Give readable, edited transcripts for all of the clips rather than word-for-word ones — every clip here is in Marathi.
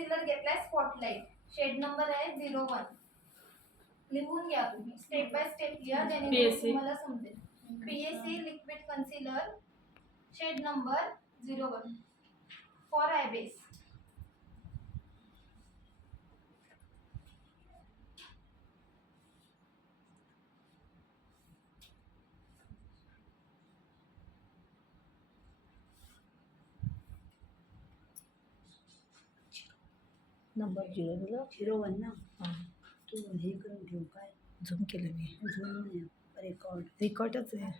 कन्सिलर घेतलाय स्पॉटलाइट, शेड नंबर आहे 01. लिहून घ्या तुम्ही, स्टेप बाय स्टेप लिहा जेणेकरून तुम्हाला समजेल. PAC liquid concealer, shade number 01 for eye base. Number 01 ना. तू हे करून ठेव. काय झूम केलं मी? झूम नाही, रेकॉर्डच आहे.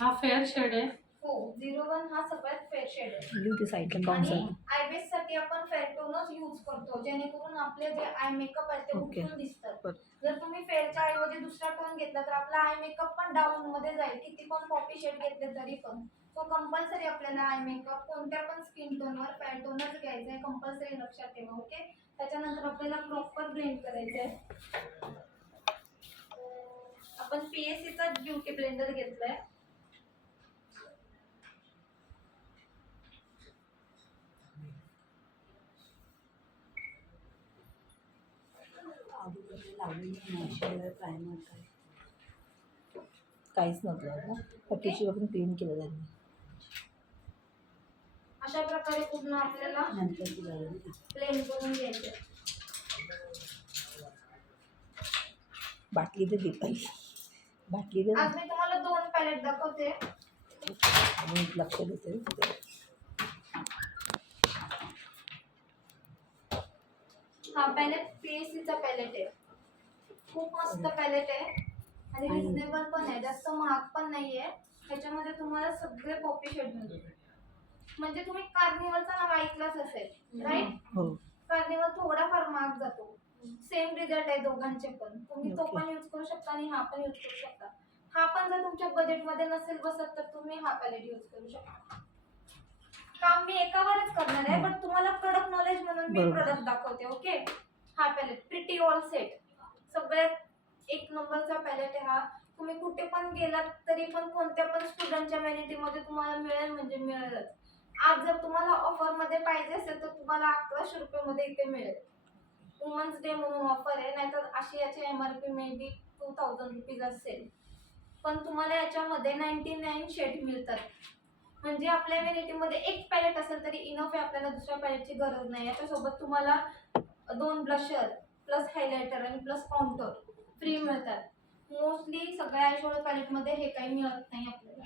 हा फेअर शेड आहे. हो, 01 हा सगळ्यात फेअर शेड आहे. लिहू ते साईडला आणि आय बेस साठी आपण फेअर टोनच यूज करतो जेणेकरून आपले जे आय मेकअप आहे ते उठून दिसतात. जर तुम्ही फेअरच्या ऐवजी दुसरा टोन घेतला तर आपला आय मेकअप पण डाऊन मध्ये जाईल, किती पण कॉपी शेड घेतले तरी पण. सो कंपल्सरी आपल्याला आय मेकअप कोणत्या पण स्किन टोनवर फेअर टोनच घ्यायचा आहे, कंपल्सरी लक्षात ठेवा. ओके, त्याच्यानंतर आपल्याला प्रॉपर ब्लेंड करायचं आहे. आपण पीएससीचा ब्युटी ब्लेंडर घेतलाय. काहीच नव्हतं पट्टीशी वरून क्लीन केलं त्यांनी. अशा प्रकारे पूर्ण आपल्याला ब्लेंड करून घ्यायचं. बाटली तर पाहिजे. बाटली तर आज मी तुम्हाला 2 पॅलेट दाखवते. लक्ष देते. हा पॅलेट पीएससीचा पॅलेट आहे. खूप मस्त पॅलेट आहे आणि रिजनेबल पण आहे, जास्त महाग पण नाहीये. त्याच्यामध्ये तुम्हाला सगळे पॉपी शेड मिळतील. म्हणजे तुम्ही कार्निवलचा नाव ऐकलंच असेल, राईट? हो. कार्निवल थोडाफार महाग जातो. सेम रिझल्ट आहे दोघांचे पण. तुम्ही तो पण यूज करू शकता आणि हा पण यूज करू शकता. हा पण जर तुमच्या बजेटमध्ये नसेल बसत तर तुम्ही हा पॅलेट यूज करू शकता. काम मी एकावरच करणार आहे, पण तुम्हाला प्रोडक्ट नॉलेज म्हणून मी प्रोडक्ट दाखवते. ओके, हा पॅलेट प्रिटी ऑल सेट सगळ्यात 1 नंबरचा पॅलेट आहे हा. तुम्ही कुठे पण गेलात तरी पण कोणत्या पण स्टुडंटच्या व्हॅनिटीमध्ये तुम्हाला मिळेल म्हणजे मिळेलच. आज जर तुम्हाला ऑफर मध्ये पाहिजे असेल तर तुम्हाला 1100 रुपये इथे मिळेल. वुमन्स डे म्हणून ऑफर आहे, नाहीतर अशी याची एमआरपी मे बी 2000 रुपीज असेल. पण तुम्हाला याच्यामध्ये 99 शेड मिळतात. म्हणजे आपल्या व्हॅनिटीमध्ये 1 पॅलेट असेल तरी इनफ आहे, आपल्याला दुसऱ्या पॅलेटची गरज नाही. याच्यासोबत तुम्हाला 2 ब्लशर प्लस हायलायटर आणि प्लस काउंटर फ्री मिळतात. मोस्टली सगळ्या आयशॅडो पॅलेट मध्ये हे काही मिळत नाही आपल्याला.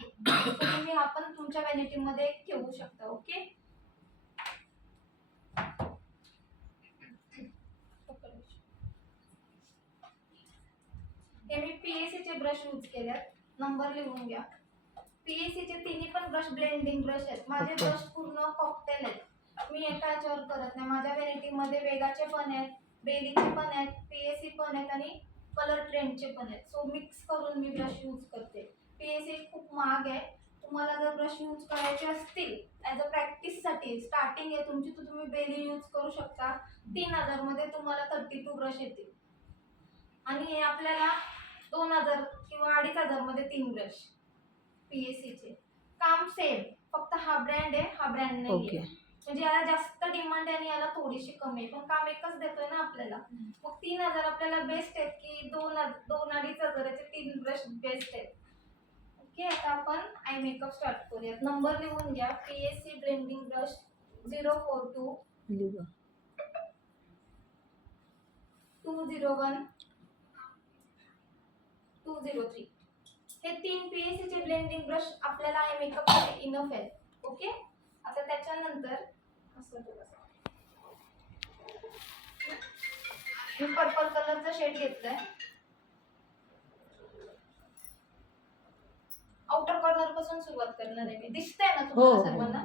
तुम्ही हा पण तुमच्या व्हॅनिटीमध्ये ठेवू शकता. ओके, हे मी पीएससीचे ब्रश यूज केलेत. नंबर लिहून घ्या. पीएससीचे तिन्ही पण ब्रश ब्लेंडिंग ब्रश आहेत. माझे ब्रश पूर्ण कॉकटेल आहेत. मी एका याच्यावर करत नाही. माझ्या व्हॅनिटीमध्ये वेगाचे पण आहेत, बेलीचे पण आहेत, पीएससी पण आहेत आणि कलर ट्रेंडचे पण आहेत. सो मिक्स करून मी ब्रश यूज करते. पीएससी खूप महाग आहे. तुम्हाला जर ब्रश यूज करायचे असतील ॲज अ प्रॅक्टिससाठी स्टार्टिंग आहे तुमची, तर तुम्ही बेली यूज करू शकता. 3000 मध्ये तुम्हाला 32 ब्रश येतील आणि हे आपल्याला 2000 किंवा 2500 मध्ये 3 ब्रश पीएससीचे. काम सेम, फक्त हा ब्रँड आहे हा ब्रँड नाही आहे. म्हणजे याला जास्त डिमांड आहे आणि याला थोडीशी कमी आहे, पण काम एकच देतोय ना आपल्याला. मग 3000 आपल्याला बेस्ट आहेत की 2-2.5 चे 3 ब्रश बेस्ट आहेत. ओके, आता आपण आय मेकअप स्टार्ट करूयात. नंबर लिहून घ्या. PSC blending brush 042 201 203. हे 3 पीएससीचे ब्लेंडिंग ब्रश आपल्याला आय मेकअप साठी इनफ आहेत. ओके, आता त्याच्यानंतर असं मी पर्पल कलरचा शेड घेतलाय. आउटर कॉर्नर पासून सुरुवात करणार आहे मी. दिसतंय ना तुम्हाला सर्वांना?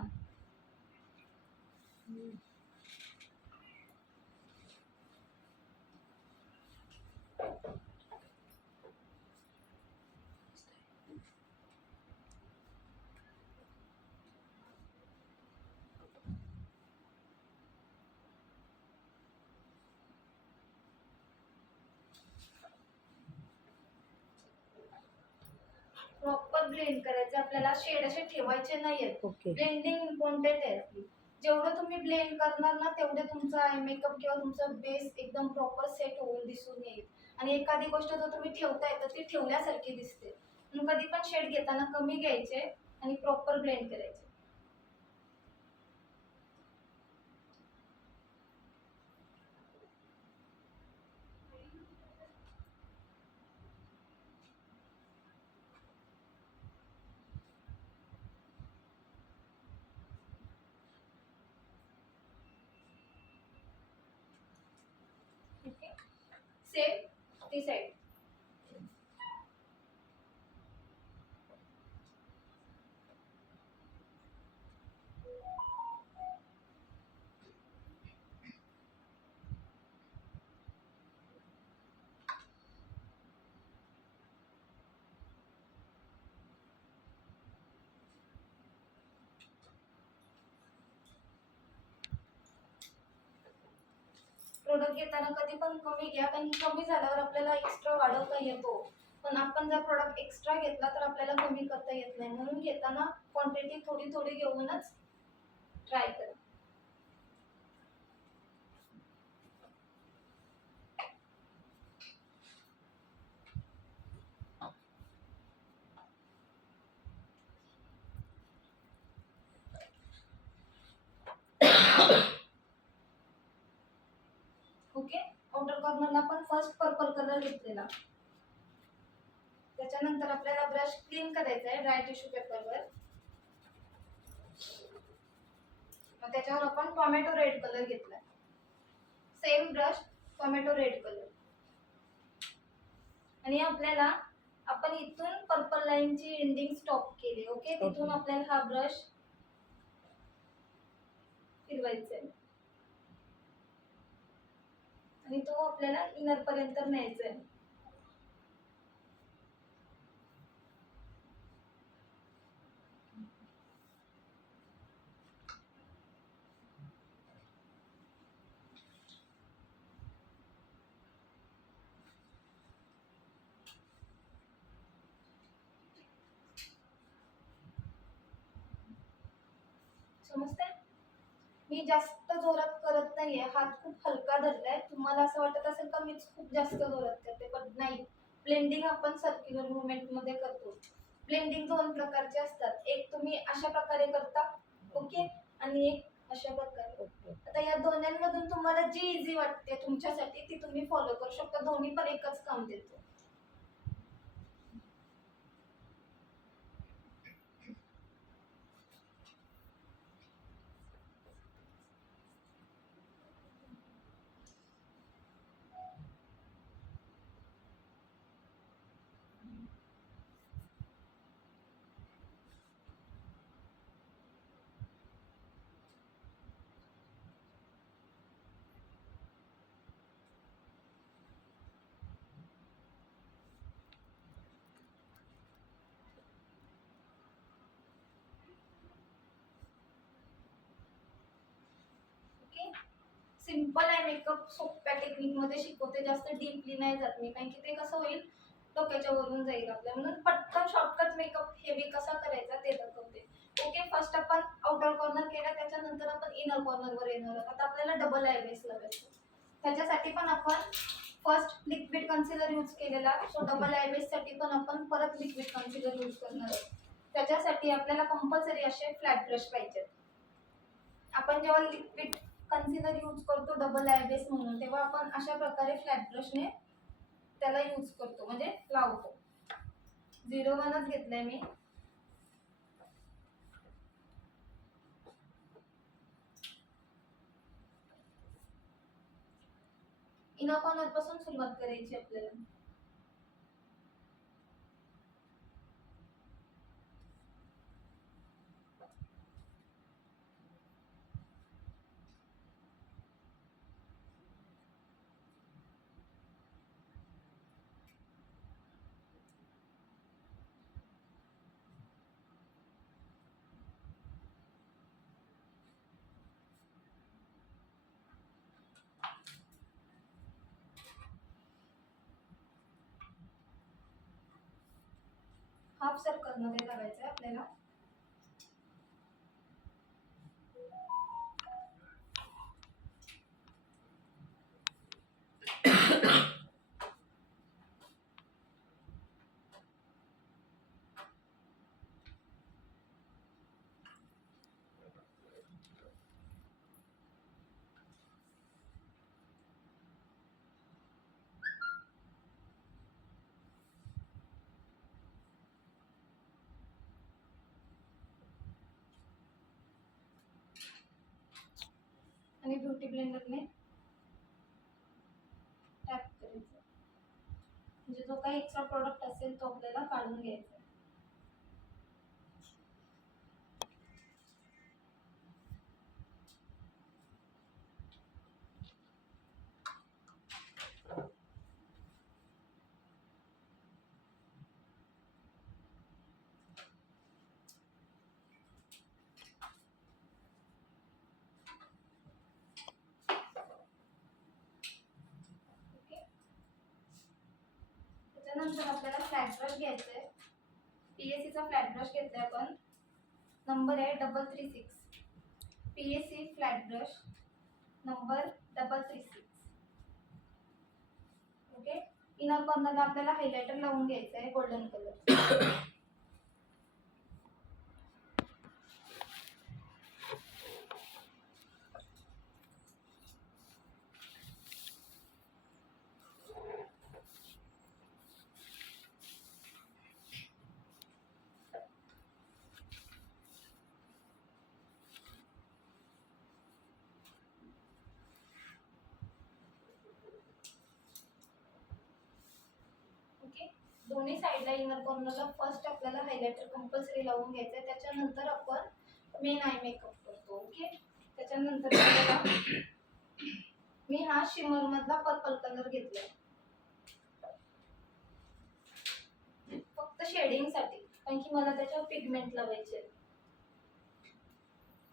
प्रॉपर ब्लेंड करायचे आपल्याला. शेड असे ठेवायचे नाहीयेत. ब्लेंडिंग इम्पॉर्टंट आहे आपली. जेवढं तुम्ही ब्लेंड करणार ना तेवढे तुमचा आय मेकअप किंवा तुमचा बेस एकदम प्रॉपर सेट होऊन दिसून येईल. आणि एखादी गोष्ट जर तुम्ही ठेवताय तर ती ठेवल्यासारखी दिसते. म्हणून कधी पण शेड घेताना कमी घ्यायचे आणि प्रॉपर ब्लेंड करायचे. ओके, सेम ती साईड. प्रोडक्ट घेताना कधी पण कमी घ्या, कारण की कमी झाल्यावर आपल्याला एक्स्ट्रा वाढवता येतो. पण आपण जर प्रोडक्ट एक्स्ट्रा घेतला तर आपल्याला कमी करता येत नाही. म्हणून घेताना क्वांटिटी थोडी थोडी घेऊनच ट्राय करा. ओके, आउटर कॉर्नरला पण फर्स्ट पर्पल कलर घेतलेला. त्याच्यानंतर आपल्याला ब्रश क्लीन करायचा आहे ड्राय टिश्यू पेपरवर. मग त्याच्यावर आपण टोमॅटो रेड कलर घेतलाय. Same brush, tomato red colour. आणि आपल्याला आपण इथून पर्पल लाईनची एंडिंग स्टॉप केली. ओके, तिथून आपल्याला हा ब्रश फिरवायचा आहे आणि तो आपल्याला इनर पर्यंत न्यायचा आहे. समजते? मी जास्त जोरात करत नाहीये, हात खूप हलका धरलाय. तुम्हाला असं वाटत असेल का मीच खूप जास्त जोरात करते, पण नाही. ब्लेंडिंग आपण सर्क्युलर मुवमेंट मध्ये करतो. ब्लेंडिंग दोन प्रकारचे असतात. एक तुम्ही अशा प्रकारे करता, ओके, आणि एक अशा प्रकारे. आता या दोन्हींमधून तुम्हाला जी इझी वाटते तुमच्यासाठी ती तुम्ही फॉलो करू शकता. दोन्ही पण एकच काम देतो. ओके, सिंपल आहे मेकअप, सोप्या टेक्निक मध्ये शिकवते. जास्त डीपली नाही जात मी, कारण की ते कसं होईल डोक्याच्या वरून जाईल आपल्या. म्हणून पटकन शॉर्टकट मेकअप हेवी कसा करायचा ते दाखवते. ओके, फर्स्ट आपण आउटर कॉर्नर केला, त्याच्यानंतर आपण इनर कॉर्नर वर येणार आहोत. आता आपल्याला डबल आयब्रोज लावायचं. त्याच्यासाठी पण आपण फर्स्ट लिक्विड कन्सिलर यूज केलेला, सो डबल आयब्रोज साठी पण आपण परत लिक्विड कन्सिलर यूज करणार आहोत. त्याच्यासाठी आपल्याला कंपल्सरी असे फ्लॅट ब्रश पाहिजेत. आपण जेव्हा लिक्विड कन्सिलर यूज करतो डबल आयब्रोज म्हणून, तेव्हा आपण अशा प्रकारे फ्लॅट ब्रशने त्याला यूज करतो, म्हणजे लावतो. 01च घेतलंय मी. इनर कॉर्नर पासून सुरुवात करायची आपल्याला. हाफ सर्कल मध्ये करायचं आहे आपल्याला. ब्लेंडरने टॅप करायचं, म्हणजे जो काही एक्स्ट्रा प्रोडक्ट असेल तो आपल्याला काढून घ्यायचा. त्याच्यानंतर आपल्याला फ्लॅट ब्रश घ्यायचा आहे. पीएसीचा फ्लॅट ब्रश घेतलाय आपण. नंबर आहे 336. PAC flat brush number 336. Okay. Inner कॉर्नरला आपल्याला हायलायटर लावून घ्यायचं आहे गोल्डन कलर. दोन्ही साईडला इनर कॉर्नरला फर्स्ट आपल्याला हायलायटर कंपल्सरी लावून घ्यायचं आहे. त्याच्यानंतर आपण मेन आय मेकअप करतो. ओके. त्याच्यानंतर आपल्याला मी हा शिमर मधला पर्पल कलर घेतलाय फक्त शेडिंग साठी, कारण की मला त्याच्यावर पिगमेंट लावायचे.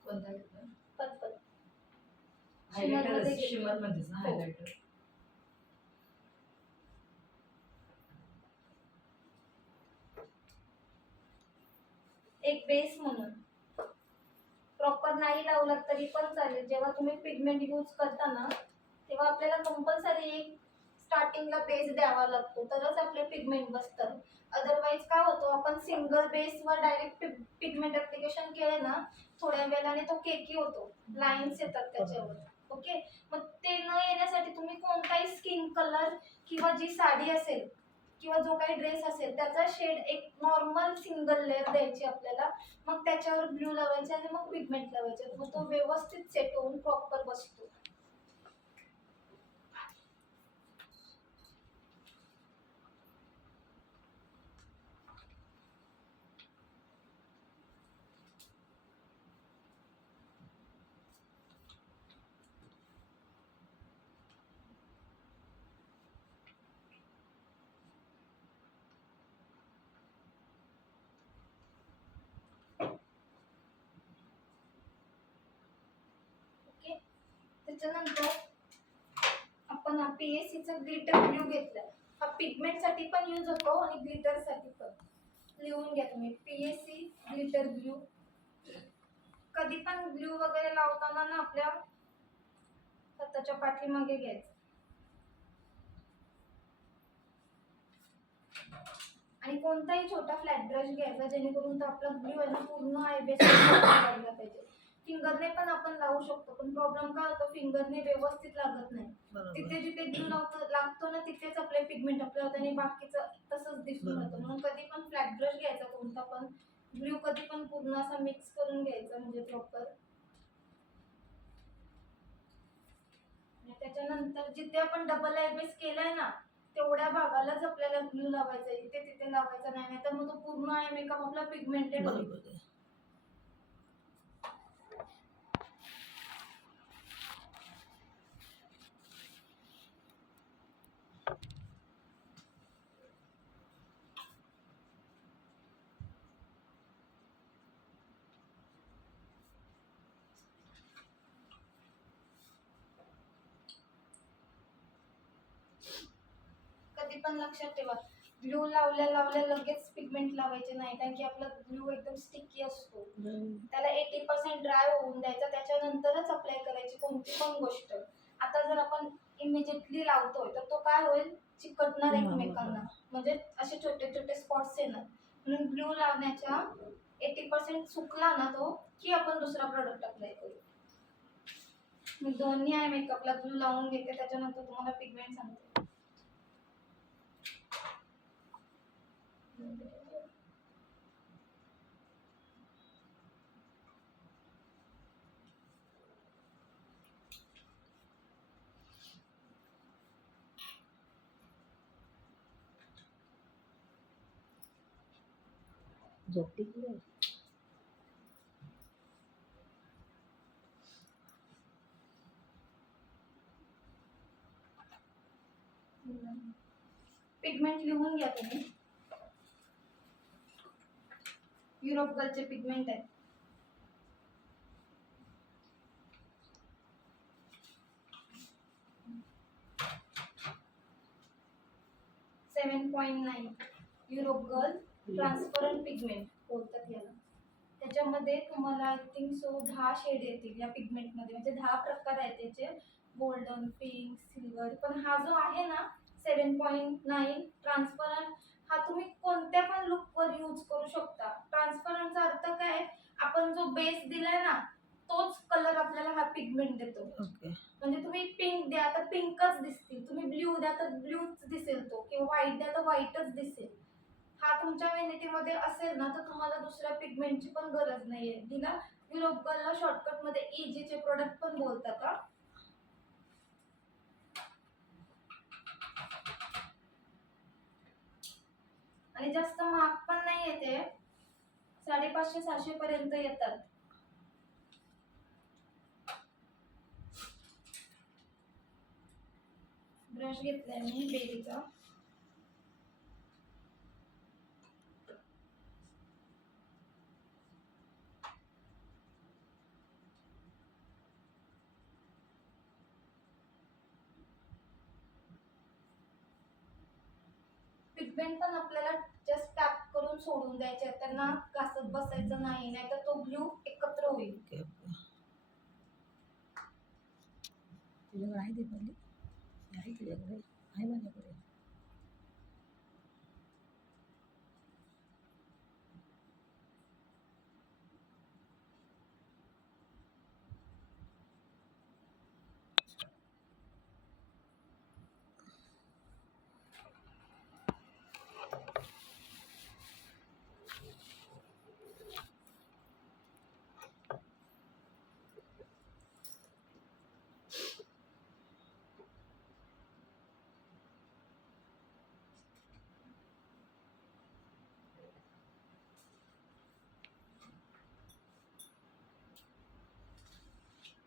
कोणता घेतला? पर्पल. हायलायटर शिमर मध्येच ना हायलायटर. एक बेस म्हणून प्रॉपर नाही लावला तरी पण चालेल. जेव्हा तुम्ही पिगमेंट यूज करता ना तेव्हा आपल्याला कंपल्सरी एक स्टार्टिंगला बेस द्यावा लागतो, तरच आपले पिगमेंट बसतात. अदरवाईज काय होतो, आपण सिंगल बेसवर डायरेक्ट पिगमेंट ऍप्लिकेशन केले ना थोड्या वेळाने तो केकी होतो, लाईन्स येतात त्याच्यावर. ओके. मग ते न येण्यासाठी तुम्ही कोणताही स्किन कलर किंवा जी साडी असेल किंवा जो काही ड्रेस असेल त्याचा शेड एक नॉर्मल सिंगल लेअर द्यायची आपल्याला. मग त्याच्यावर ब्ल्यू लावायचे आणि मग पिगमेंट लावायचे. मग तो व्यवस्थित सेट होऊन प्रॉपर बसतो. त्याच्यानंतर आपण हा पीएसीचा ग्लिटर ब्ल्यू घेतलाय. हा पिगमेंट साठी पण यूज होतो आणि ग्लिटर साठी पण. लिहून घ्या तुम्ही पीएसी ग्लिटर ब्ल्यू. कधी पण ब्ल्यू वगैरे लावताना ना आपल्या हाताच्या पाठीमागे घ्यायचं आणि कोणताही छोटा फ्लॅट ब्रश घ्यायचा जेणेकरून तो आपला ब्ल्यू आहे ना पूर्ण आयबेस लागला पाहिजे. फिंगरने पण आपण लावू शकतो, पण प्रॉब्लेम काय होतो, फिंगरने व्यवस्थित लागत नाही. तिथे जिथे ग्लू लागतो ना तिथेच आपले पिगमेंट आपल्या होतं आणि बाकीचं तसंच दिसून जातं. म्हणून कधी पण फ्लॅट ब्रश घ्यायचा कोणता पण, ग्लू कधी पण पूर्ण असा मिक्स करून घ्यायचा म्हणजे प्रॉपर. त्याच्यानंतर जिथे आपण डबल आयबेस केलाय ना तेवढ्या भागालाच आपल्याला ग्लू लावायचा, इथे तिथे लावायचा नाही, तर मग तो पूर्ण आय मेकअप आपला पिगमेंटेड होईल. कधी पण लक्षात ठेवा, ग्लू लावल्या लावल्या लगेच पिगमेंट लावायचे नाही, कारण की आपला ग्लू एकदम स्टिकी असतो. त्याला 80% ड्राय होऊन द्यायचा, त्याच्यानंतरच अप्लाय करायची कोणती पण गोष्ट. आता जर आपण इमिजिएटली लावतोय तर तो काय होईल, चिकटणार एकमेकांना, म्हणजे असे छोटे छोटे स्पॉट्स येणार. म्हणून ग्लू लावण्याच्या 80% सुकला ना तो की आपण दुसरा प्रोडक्ट अप्लाय करू. मी दोन्ही आय मेकअपला ग्लू लावून घेते, त्याच्यानंतर तुम्हाला पिगमेंट सांगते. झोपली की नाही? पिगमेंट लिहून घ्या तुम्ही. युरोप गर्लचे पिगमेंट आहेत. 7.9 युरोप गर्ल ट्रान्सपरंट पिगमेंट बोलतात याला. त्याच्यामध्ये तुम्हाला आय थिंक सो 10 शेड येतील या पिगमेंटमध्ये, म्हणजे 10 प्रकार आहेत त्याचे. Golden, pink, silver. पण हा जो आहे ना 7.9 ट्रान्सपरंट, हा तुम्ही कोणत्या पण लुकवर यूज करू शकता. ट्रान्सपरंटचा अर्थ काय, आपण जो बेस दिलाय ना तोच कलर आपल्याला हा पिगमेंट देतो. ओके. म्हणजे तुम्ही पिंक द्या तर पिंकच दिसतील, तुम्ही ब्ल्यू द्या तर ब्ल्यूच दिसेल तो, किंवा व्हाईट द्या तर व्हाईटच दिसेल. हा तुमच्या व्हॅनिटीमध्ये असेल ना तर तुम्हाला दुसऱ्या पिगमेंटची पण गरज नाहीये. तिला युरोप गर्लला शॉर्टकट मध्ये इजीचे प्रोडक्ट पण बोलतात हा. आणि जास्त महाग पण नाही येते, 550-600 पर्यंत येतात. ब्रश घेतलाय मी बेबीचा. पिगमेंट पण आपल्याला जस्ट टॅप करून सोडून द्यायचे, त्यांना घासत बसायचं नाही, नाहीतर तो ब्ल्यू एकत्र होईल. Okay okay. तुझ्याकडे आहे दीपाली? आहे तुझ्याकडे? आहे माझ्याकडे.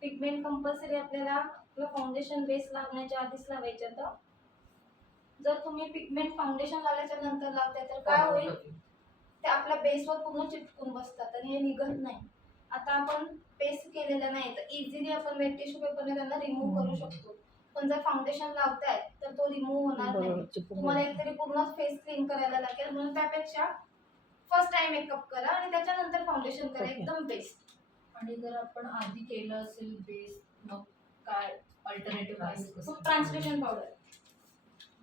पिगमेंट कंपल्सरी आपल्याला फाउंडेशन बेस लागण्याच्या आधीच लावायचे. तर जर तुम्ही पिगमेंट फाउंडेशन लावल्याच्या नंतर लावताय तर काय होईल, ते आपल्या बेसवर पूर्ण चिटकून बसतात आणि हे निघत नाही. आता आपण पेस्ट केलेलं नाही तर इझिली आपण वेट टिश्यू पेपरने त्यांना रिमूव्ह करू शकतो. पण जर फाउंडेशन लावताय तर तो रिमूव्ह होणार बरोबर, नाही. चिपकून तुम्हाला बसतं. एकतरी पूर्ण फेस क्लीन करायला लागेल. म्हणून त्यापेक्षा फर्स्ट टाइम मेकअप करा आणि त्याच्यानंतर फाउंडेशन करा, Okay. एकदम बेस्ट. आणि जर आपण आधी केलं असेल बेस, मग काय अल्टरनेटिव्ह ट्रान्सलेशन पावडर,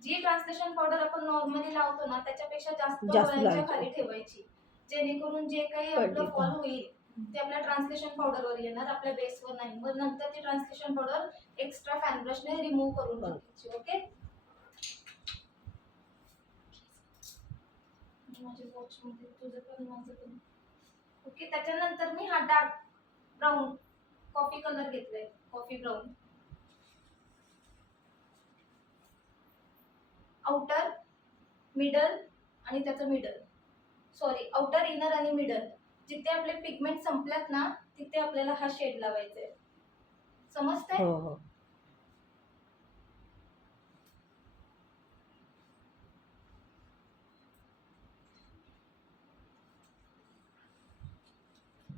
जी ट्रान्सलेशन पावडर आपण नॉर्मली लावतो ना त्याच्यापेक्षा जास्त जास्त डोळ्यांच्या लावायची. खाली ठेवायची, जेणेकरून जे काही कळते आपलं का? फॉल होईल ते आपल्या ट्रान्सलेशन पावडरवर येणार, आपल्या बेसवर नाही. मग नंतर ती ट्रान्सलेशन पावडर एक्स्ट्रा फॅन ब्रशने रिमूव्ह करून बरं. टाकायची. ओके. माझ्या वॉचमध्ये तुझं पण माझं पण. ओके. त्याच्यानंतर मी हा डार्क ब्राऊन कॉफी कलर घेतलाय, कॉफी ब्राऊन. आउटर, मिडल आणि त्याचं मिडल, सॉरी आउटर, इनर आणि मिडल, जिथे आपले पिगमेंट संपल्यात ना तिथे आपल्याला हा शेड लावायचा आहे. समजतंय? हो हो.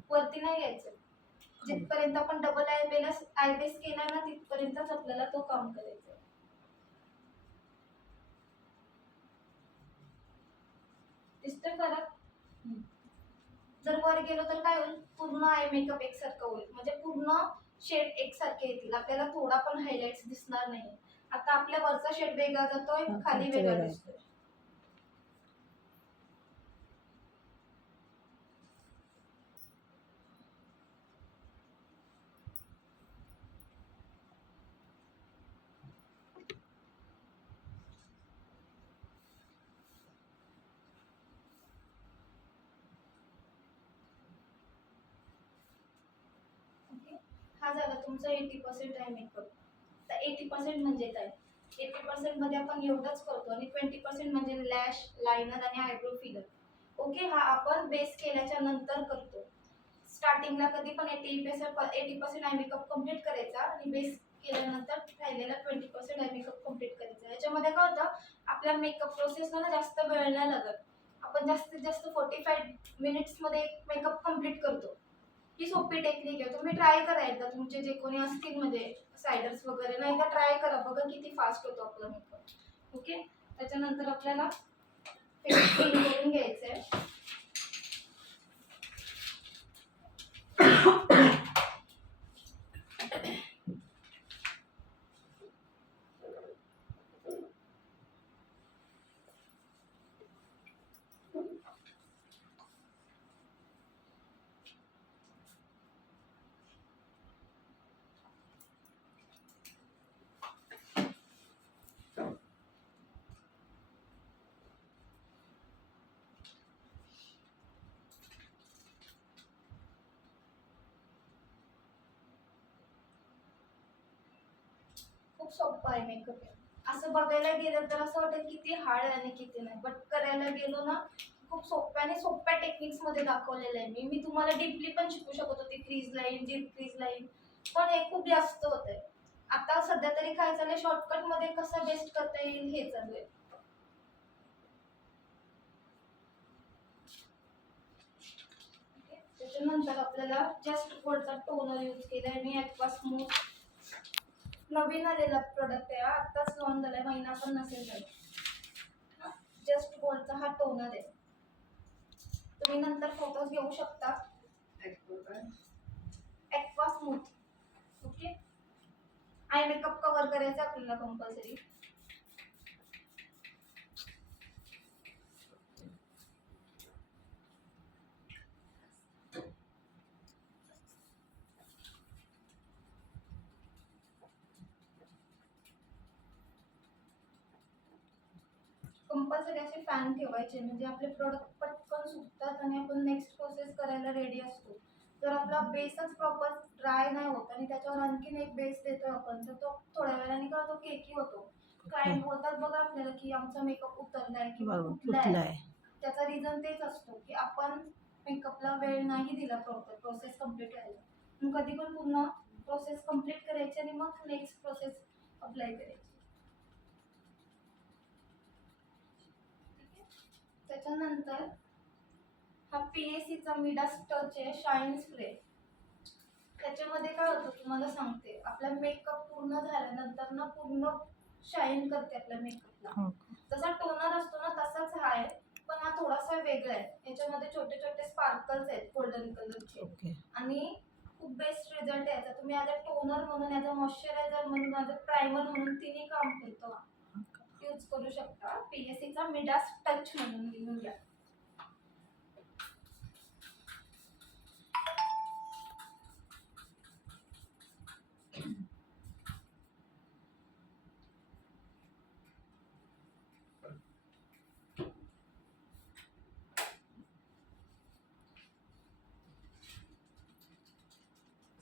वरती नाही घ्यायचं. जिथपर्यंत आपण डबल आय बेस केला ना तिथपर्यंतच आपल्याला तो काम करायचा आहे. दिसतोय फरक? जर वर गेलो तर काय होईल, पूर्ण आय मेकअप एकसारखं होईल, म्हणजे पूर्ण शेड एकसारखे येतील. आपल्याला थोडा पण हायलाइट्स दिसणार नाही. आता आपल्या वरचा शेड वेगळा जातोय, हा, खाली खालचा वेगळा वेगळा दिसतोय. ओके. हा झाला तुमचा 80% आहे मेकअप. तर 80% म्हणजे काय, 80% मध्ये आपण एवढंच करतो आणि 20% म्हणजे लॅश, लायनर आणि आयब्रो फिलर. ओके, हा आपण बेस केल्याच्या नंतर करतो. स्टार्टिंगला कधी पण 80% आय मेकअप कम्प्लीट करायचा आणि बेस केल्यानंतर राहिलेला 20% आय मेकअप कम्प्लीट करायचा. याच्यामध्ये काय होतं, आपल्या मेकअप प्रोसेसला ना जास्त वेळ नाही लागत. आपण जास्तीत जास्त 45 मिनिट्समध्ये मेकअप कम्प्लीट करतो. ही सोपी टेक्निक आहे, तुम्ही ट्राय करा एकदा. तुमचे जे कोणी असतील म्हणजे सायडर्स वगैरे ना, एकदा ट्राय करा, बघा किती फास्ट होतो आपला मेकअप. ओके, त्याच्यानंतर आपल्याला फेस क्लीन करून घ्यायचंय. खूप सोपं आहे मेकअप. असं बघायला गेलं तर असं वाटेल किती हार्ड आहे आणि किती नाही, बट करायला गेलो ना खूप सोप्या आणि सोप्या टेक्निक्स मध्ये दाखवलेलं आहे. मी तुम्हाला डीपली पण शिकू शकत होते, crease line, deep crease line, पण हे खूप जास्त होतंय. आता सध्या तरी काय चाललंय, शॉर्टकट मध्ये कसं बेस्ट करता येईल हे चालू आहे. Okay. त्याच्यानंतर आपल्याला जस्ट गोल्डचा टोनर यूज केलाय मी, ॲक्वा स्मूथ. नवीन आलेला प्रोडक्ट आहे, आत्ताच लॉन्च झालाय, महिना पण नसेल झाला. जस्ट गोल्डचा हा टोनर आहे, तुम्ही नंतर फोटोज घेऊ शकता. Aqua smooth. Okay, eye makeup cover करायचा आपल्याला कंपल्सरी. कंपल्सरी असे फॅन ठेवायचे, म्हणजे आपले प्रोडक्ट पटकन सुकतात आणि आपण नेक्स्ट प्रोसेस करायला रेडी असतो. जर आपला बेसच प्रॉपर ड्राय नाही होत आणि त्याच्यावर आणखीन एक बेस देतोय आपण, तर तो थोड्या वेळाने का तो केकी होतो. क्लायंट बोलतात बघा आपल्याला की आमचा मेकअप उतरलाय किंवा फुटलाय. त्याचा रिझन तेच असतो की आपण मेकअपला वेळ नाही दिला प्रॉपर प्रोसेस कम्प्लीट व्हायला. मग कधी पण पूर्ण प्रोसेस कम्प्लीट करायची आणि मग नेक्स्ट प्रोसेस अप्लाय करायची. त्याच्यानंतर हा पीएसीचा मिडास टच आहे, शाईन स्प्रे. त्याच्यामध्ये काय होतं तुम्हाला सांगते, आपला मेकअप पूर्ण झाल्यानंतर ना पूर्ण शाईन करते आपल्या मेकअपला. जसा टोनर असतो ना तसाच हा आहे, पण हा थोडासा वेगळा आहे. याच्यामध्ये छोटे छोटे स्पार्कल्स आहेत गोल्डन कलरचे आणि खूप बेस्ट रिझल्ट आहे याचा. तुम्ही ॲज अ टोनर म्हणून, ॲज अ मॉइश्चरायझर म्हणून, ॲज अ प्रायमर म्हणून तिन्ही काम करतो, यूज करू शकता. पीएसीचा मिडास टच म्हणून लिहून घ्या.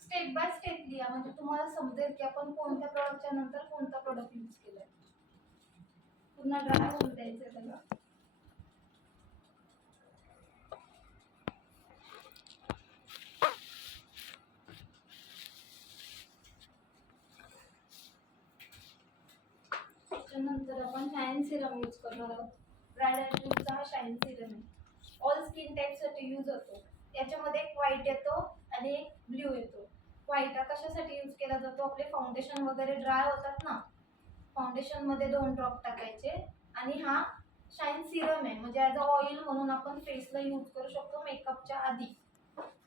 स्टेप बाय स्टेप लिहा, म्हणजे तुम्हाला समजेल की आपण कोणत्या प्रॉडक्टच्या नंतर कोणता प्रॉडक्ट यूज केलाय. पूर्ण ड्राय होऊन द्यायचं त्याला. त्याच्यानंतर आपण शाईन सिरम यूज करणार आहोत. ब्रायडल ट्यूबचा हा शाईन सिरम आहे, ऑल स्किन टाईपसाठी यूज होतो. याच्यामध्ये एक व्हाईट येतो आणि एक ब्ल्यू येतो. व्हाईट हा कशासाठी यूज केला जातो, आपले फाउंडेशन वगैरे ड्राय होतात ना, फाउंडेशन मध्ये 2 ड्रॉप टाकायचे. आणि हा शाईन सिरम आहे, म्हणजे ॲज अ ऑइल म्हणून आपण फेसला यूज करू शकतो मेकअपच्या आधी.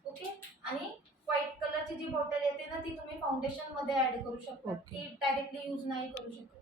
ओके, आणि व्हाईट कलरची जी बॉटल येते ना ती तुम्ही फाउंडेशन मध्ये ऍड करू शकता, ती डायरेक्टली यूज नाही करू शकत.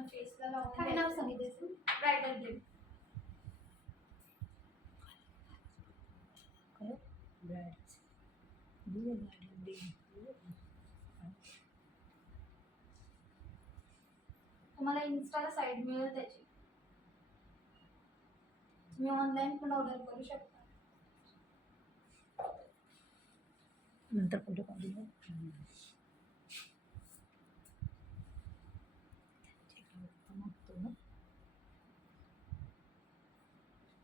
पूर्ण फेसला लावून काय नाव घ्यायचं. सांगितलं ब्रायडल ब्लिम. काय ब्रॅड्स तुम्हाला इन्स्टाला साईड मिळेल त्याची, तुम्ही ऑनलाईन पण ऑर्डर करू शकता. नंतर फोटो काढूया.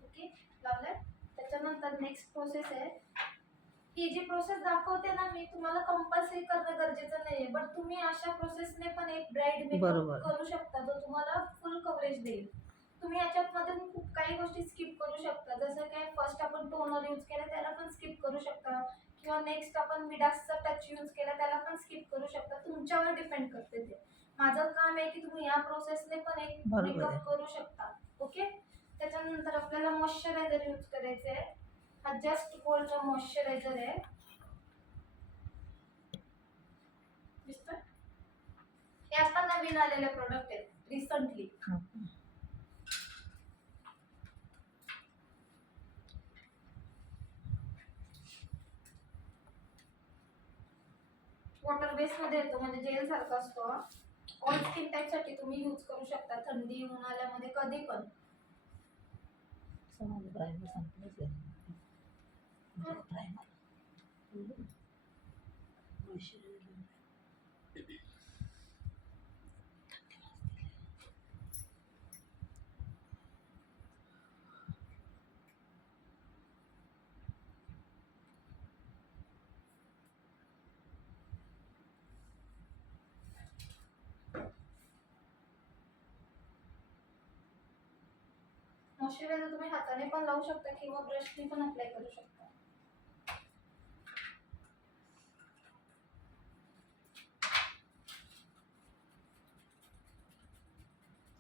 ओके, लावलंय. त्याच्यानंतर नेक्स्ट प्रोसेस आहे. ही जी प्रोसेस दाखवते ना मी, तुम्हाला कंपल्सरी करणं गरजेचं नाहीये, बट तुम्ही अशा प्रोसेसने पण एक ब्राईड बरोबर. मेकअप करू शकता जो तुम्हाला फुल कव्हरेज देईल. तुम्ही याच्यामध्ये खूप काही गोष्टी स्किप करू शकता, जसं काय फर्स्ट आपण टोनर यूज केला त्याला पण स्किप करू शकता, किंवा नेक्स्ट आपण मिडासचा टच यूज केला त्याला पण स्किप करू शकता. तुमच्यावर डिपेंड करते ते. माझं काम आहे की तुम्ही या प्रोसेसने पण एक बरोबर आहे. मेकअप करू शकता. ओके. त्याच्यानंतर आपल्याला मॉइश्चरायझर यूज करायचे आहे. हा जस्ट गोल्डचा मॉइश्चरायझर आहे. दिसतोय? हे आता नवीन आलेले प्रोडक्ट आहेत रिसंटली. वॉटर बेस मध्ये येतो, म्हणजे जेल सारखा असतो. ऑल स्किन टाईप साठी तुम्ही यूज करू शकता, थंडी उन्हाळ्यामध्ये कधी पण. माझं प्रायमर संपलंच आहे. प्रायमर मॉइश्चरायझर तुम्ही हाताने पण लावू शकता किंवा ब्रशने पण अप्लाय करू शकता.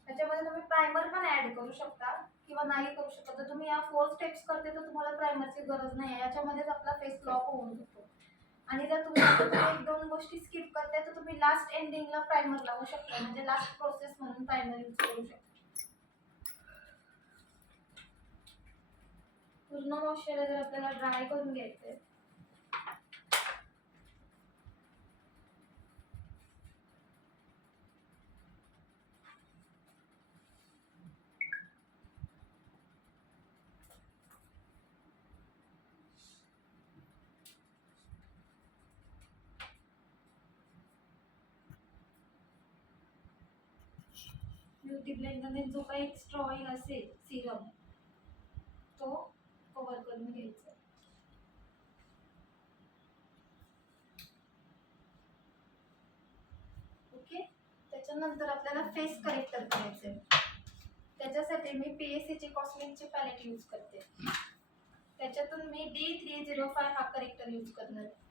त्याच्यामध्ये तुम्ही प्रायमर पण ऍड करू शकता किंवा नाही करू शकता. जर तुम्ही या 4 स्टेप्स करते तर तुम्हाला प्रायमरची गरज नाही आहे. याच्यामध्येच आपला फेस लॉक होऊन जातो. आणि जर तुम्ही एक दोन गोष्टी स्किप करताय तर तुम्ही लास्ट एंडिंगला प्रायमर लावू शकता, म्हणजे लास्ट प्रोसेस म्हणून प्रायमर यूज करू शकता. पूर्ण मॉइश्चरायझर आपल्याला ड्राय करून घ्यायचंय. ब्युटी ब्लेंडरने जो काही एक्स्ट्रा ऑइल असेल सिरम तो कव्हर करून घ्यायचा. ओके. त्याच्यानंतर आपल्याला फेस करेक्टर करायचंय. त्याच्यासाठी मी पीएससी कॉस्मेटिकची पॅलेट यूज करते. त्याच्यातून मी D305 हा करेक्टर यूज करणार आहे.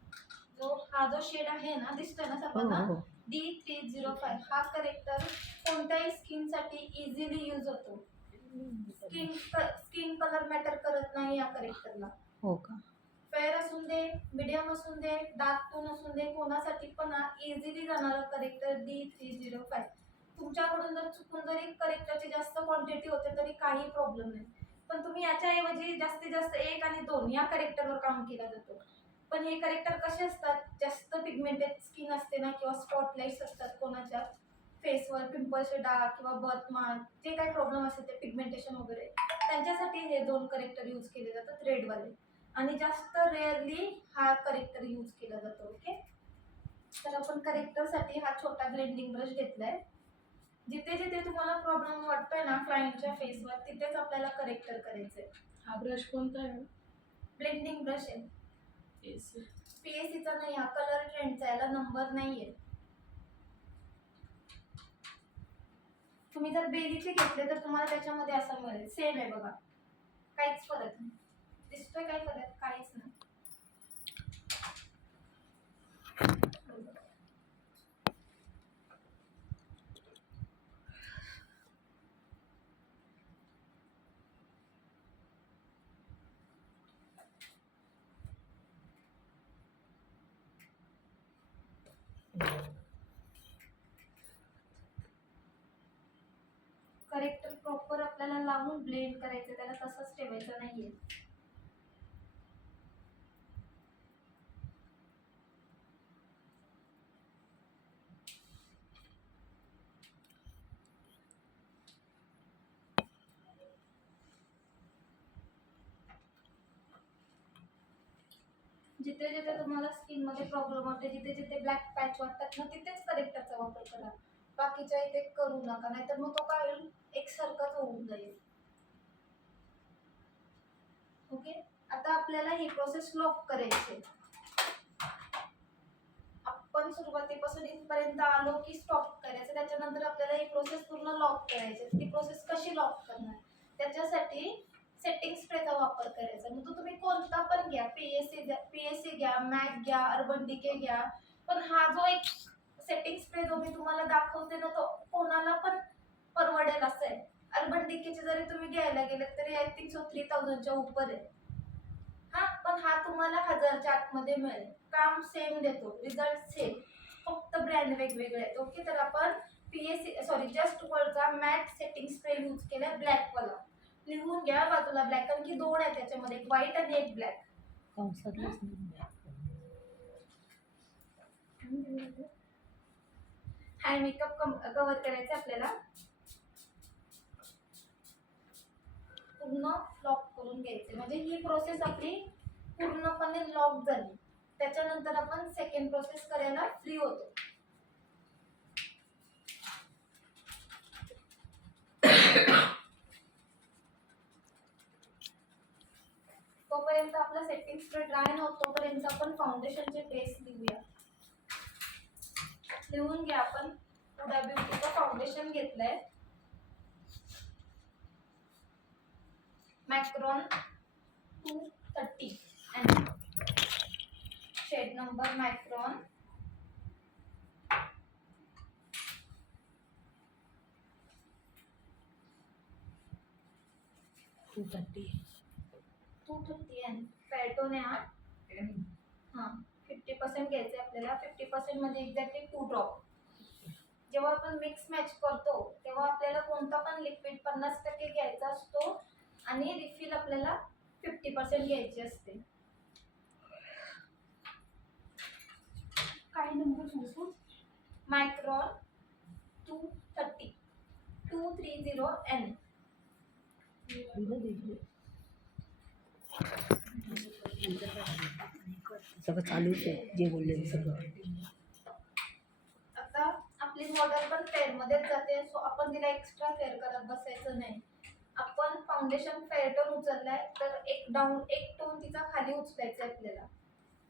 जो शेड आहे ना, दिसतोय ना सर्वांना, D305 हा करेक्टर कोणत्याही स्किन साठी इझिली यूज होतो. स्किन कलर मॅटर करत नाही या करेक्टरला. हो का? फेअर असून दे, मीडियम असून दे, डार्क टोन असून दे, कोणासाठी पण इझिली जाणारा करेक्टर D305. तुमच्याकडून जर चुकून जरी करेक्टरची जास्त क्वांटिटी होते तरी काही प्रॉब्लेम नाही, पण तुम्ही याच्याऐवजी जास्तीत जास्त 1 आणि 2 या करेक्टरवर काम केलं जातं. पण हे करेक्टर कसे असतात, जास्त पिगमेंटेड स्किन असते ना, किंवा स्पॉटलाइट्स असतात कोणाच्या फेसवर, पिंपल्सचे डाग किंवा बर्थ मार्क, जे काही प्रॉब्लेम असते ते पिगमेंटेशन वगैरे, त्यांच्यासाठी हे 2 करेक्टर यूज केले जातात रेडवाले. आणि जास्त रेअरली हा करेक्टर यूज केला जातो. ओके. तर आपण करेक्टरसाठी हा छोटा ब्लेंडिंग ब्रश घेतलाय. जिथे जिथे तुम्हाला प्रॉब्लेम वाटतोय ना क्लायंटच्या फेसवर, तिथेच आपल्याला करेक्टर करायचंय. हा ब्रश कोणता आहे? ब्लेंडिंग ब्रश आहे. AC. पीएससीचा नाही, हा कलर ट्रेंडचा, याला नंबर नाहीये. तुम्ही जर बेलीचे घेतले तर तुम्हाला त्याच्यामध्ये असं मिळेल. सेम आहे बघा, काहीच फरक नाही. दिसतोय काय फरक? काहीच नाही. लावून ब्लेंड करायचं, त्याला तसंच ठेवायचं नाहीये. जिथे जिथे तुम्हाला स्किन मध्ये प्रॉब्लेम होते, जिथे जिथे ब्लॅक पॅच वाटतात ना, तिथेच करेक्टरचा वापर करा. बाकीच्या इथे करू नका, नाहीतर मग तो काय होईल, एकसारखाच होऊन जाईल. ओके, आता आपल्याला ही प्रोसेस लॉक करायची. आपण सुरुवातीपासून इथपर्यंत आलो की स्टॉप करायचं, त्याच्यानंतर आपल्याला ही प्रोसेस पूर्ण लॉक करायची. ती प्रोसेस कशी लॉक करणार, त्याच्यासाठी सेटिंग स्प्रेचा वापर करायचा. मग तो तुम्ही कोणता पण घ्या, पीएससी घ्या, मॅक घ्या, अर्बन डिके घ्या. पण हा जो एक सेटिंग स्प्रे जो मी तुम्हाला दाखवते ना, तो कोणाला पण परवडेल असं आहे. अर्बन डिकेचे जरी तुम्ही घ्यायला गेले तरी आय थिंक सो 3000च्या ऊपर आहे. हा, पण हा तुम्हाला 1000च्या आतमध्ये मिळेल. काम सेम देतो, रिझल्ट सेम, फक्त ब्रँड वेगवेगळे आहेत. ओके, तर आपण जस्ट वर्ल्डचा मॅट सेटिंग स्प्रे यूज केलाय, ब्लॅक वाला. लिहून घ्या बाजूला ब्लॅक, कारण की 2 आहे त्याच्यामध्ये, एक व्हाईट आणि एक ब्लॅक. हँड मेकअप कव्हर करायचं आपल्याला. पूर्ण लॉक करून घ्यायचे, म्हणजे ही प्रोसेस आपली पूर्णपणे लॉक झाली. त्याच्यानंतर आपण सेकंड प्रोसेस करायला फ्री होतो. तोपर्यंत आपला सेटिंग स्प्रे ड्राय नव्हतो, तोपर्यंत आपण फाउंडेशनचे बेस लिहूया. लिहून घ्या. आपण हुडा ब्युटीचं फाउंडेशन घेतलंय, मॅक्रॉन 230 आणि शेड नंबर मॅक्रॉन 230 आणि पॅटोन आहे हा. 50% घ्यायचे आपल्याला. 50% मध्ये एक्झॅक्टली 2 ड्रॉप. जेव्हा आपण मिक्स मॅच करतो तेव्हा आपल्याला कोणता पण लिक्विड 50% घ्यायचा असतो आणि रिफिल आपल्याला 50% घ्यायची असते. काय नंबर सांगतो, मायक्रॉन 230 सगळं चालूच आहे जे बोलले सगळं. आता आपली मॉडेल पण फेअर मध्येच जाते, सो आपण तिला एक्स्ट्रा फेअर करत बसायचं नाही. आपण फाउंडेशन फेअर टोन उचललाय तर एक टोन तिचा खाली उचलायचा आपल्याला.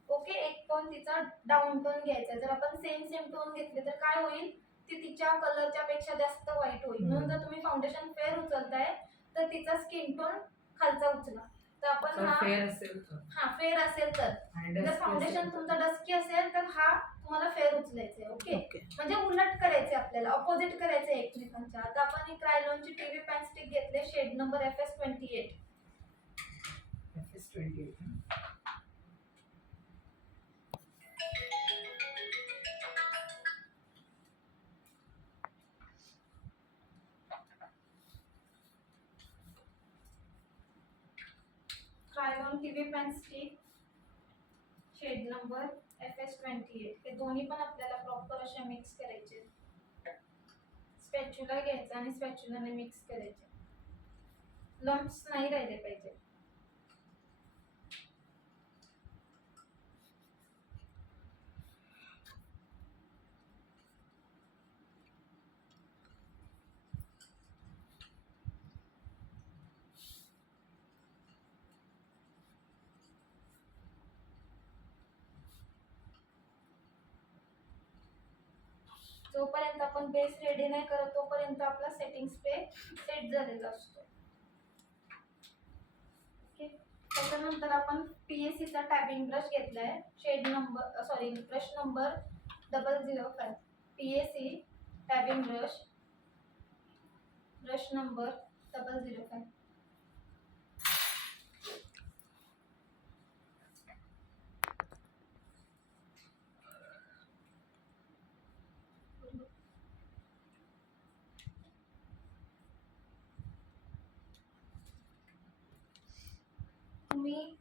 ओके, एक टोन तिचा डाऊन टोन घ्यायचा. जर आपण सेम टोन घेतले तर काय होईल, ती तिच्या कलरच्या पेक्षा जास्त व्हाईट होईल. म्हणून जर तुम्ही फाउंडेशन फेअर उचलताय तर तिचा स्किन टोन खालचा उचला. तर आपण फेअर असेल तर, फेअर असेल तर, जर फाउंडेशन तुमचा डस्की असेल तर हा तुम्हाला फेअर उचलायचं आहे. ओके, म्हणजे उलट करायचे आपल्याला, ऑपोजिट करायचे एकमेकांच्या. आता आपण ही क्रायलॉनची टीव्ही पॅन स्टिक घेतले, shade number FS28. Kryolan TV pan stick shade number FS28. हे दोन्ही पण आपल्याला प्रॉपर अशा मिक्स करायचे. स्पॅच्युला घ्यायचा आणि स्पॅच्युलाने मिक्स करायचे. लम्प्स नाही राहिले पाहिजे. जोपर्यंत आपण बेस रेडी नाही करत तोपर्यंत आपला सेटिंग स्प्रे सेट झालेला असतो. ओके, त्याच्यानंतर आपण पीएससीचा टॅबिंग ब्रश घेतलाय, brush number 005. PSC dabbing brush number 005.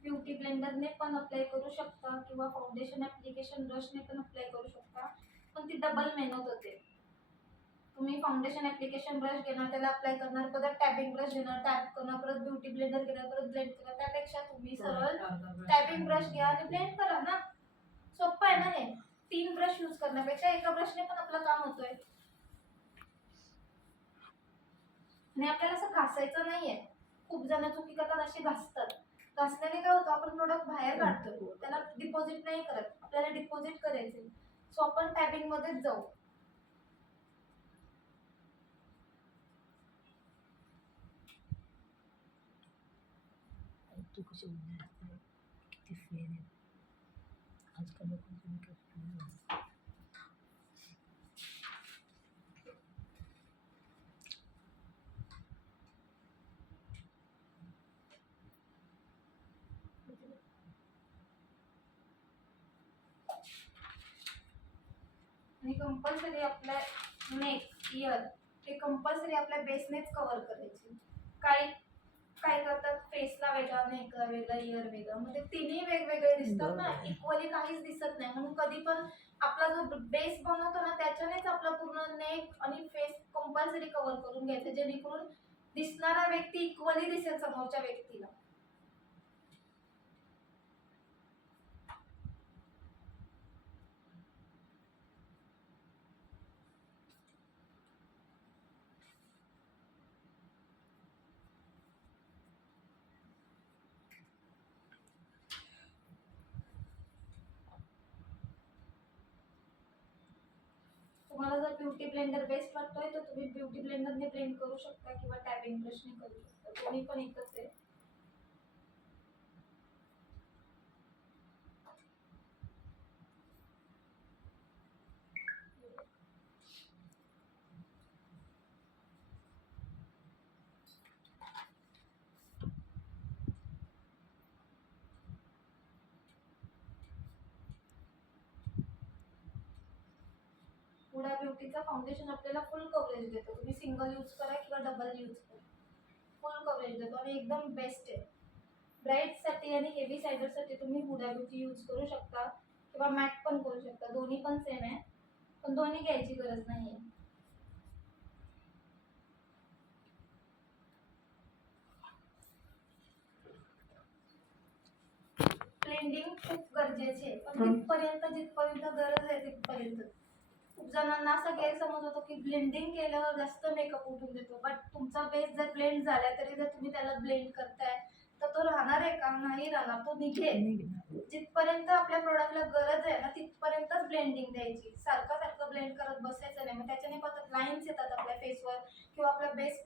Beauty ब्लेंडरने पण अप्लाय करू शकता किंवा फाउंडेशन ऍप्लिकेशन ब्रशने पण अप्लाय करू शकता, पण ती डबल मेहनत होते. तुम्ही फाउंडेशन ऍप्लिकेशन ब्रश घेणार, त्याला अप्लाय करणार, परत टॅबिंग ब्रश घेणार, टॅप करणार, परत ब्युटी ब्लेंडर घेणार, परत ब्लेंड करणार. त्यापेक्षा तुम्ही सरळ टॅबिंग ब्रश घ्या आणि ब्लेंड करा ना. सोपं आहे ना हे. 3 ब्रश यूज करण्यापेक्षा एका ब्रशने पण आपलं काम होतोय. आणि आपल्याला असं घासायचं नाहीये. खूप जण चुकी करतात, असे घासतात. घासल्याने काय होतं, आपण प्रोडक्ट बाहेर काढतो, त्याला डिपॉझिट नाही करत. आपल्याला डिपॉझिट करायचे, सो आपण टॅबिंग मध्येच जाऊ. तू कशी बोलणार किती फेर आहे आजकाल लोकांचं मेकअप. आणि कंपल्सरी आपल्या नेक, इयर हे कंपल्सरी आपल्या बेसनेच कव्हर करायचे. काय काय करतात, फेसला वेगळा, नेकला वेगळा, इयर वेगळा, म्हणजे तिन्ही वेगवेगळे दिसतात ना, इक्वली काहीच दिसत नाही. म्हणून कधी पण आपला जो बेस बनवतो ना, त्याच्यानेच आपला पूर्ण नेक आणि फेस कंपल्सरी कव्हर करून घ्यायचं, जेणेकरून दिसणारा व्यक्ती इक्वली दिसेल समोरच्या व्यक्तीला. तुम्हाला जर ब्युटी ब्लेंडर बेस्ट वाटतोय तर तुम्ही ब्युटी ब्लेंडरने ब्लेंड करू शकता किंवा टॅबिंग ब्रशने करू शकता, दोन्ही पण एकच आहे. हुडा ब्युटीचा फाउंडेशन आपल्याला फुल कव्हरेज देतो. तुम्ही सिंगल यूज करा किंवा डबल यूज करा, फुल कव्हरेज देतो आणि एकदम बेस्ट आहे. ब्राईटसाठी आणि हेवी सायडरसाठी तुम्ही हुडा ब्युटी यूज करू शकता किंवा मॅट पण करू शकता, दोन्ही पण सेम आहे, पण दोन्ही घ्यायची गरज नाही आहे. ब्लेंडिंग खूप गरजेचे आहे, पण जिथपर्यंत गरज आहे तिथपर्यंत. खूप जणांना असा गैरसमज होतो की ब्लेंडिंग केल्यावर जास्त मेकअप उठून देतो, बट तुमचा बेस जर ब्लेंड झाला तरी जर तुम्ही त्याला ब्लेंड करताय तर तो राहणार आहे का? नाही राहणार, तो निघेल. जिथपर्यंत आपल्या प्रोडक्टला गरज आहे ना तिथपर्यंतच ब्लेंडिंग द्यायची. सारखं सारखं ब्लेंड करत बसायचं नाही, मग त्याच्याने परत लाईन्स येतात आपल्या फेसवर किंवा आपला बेस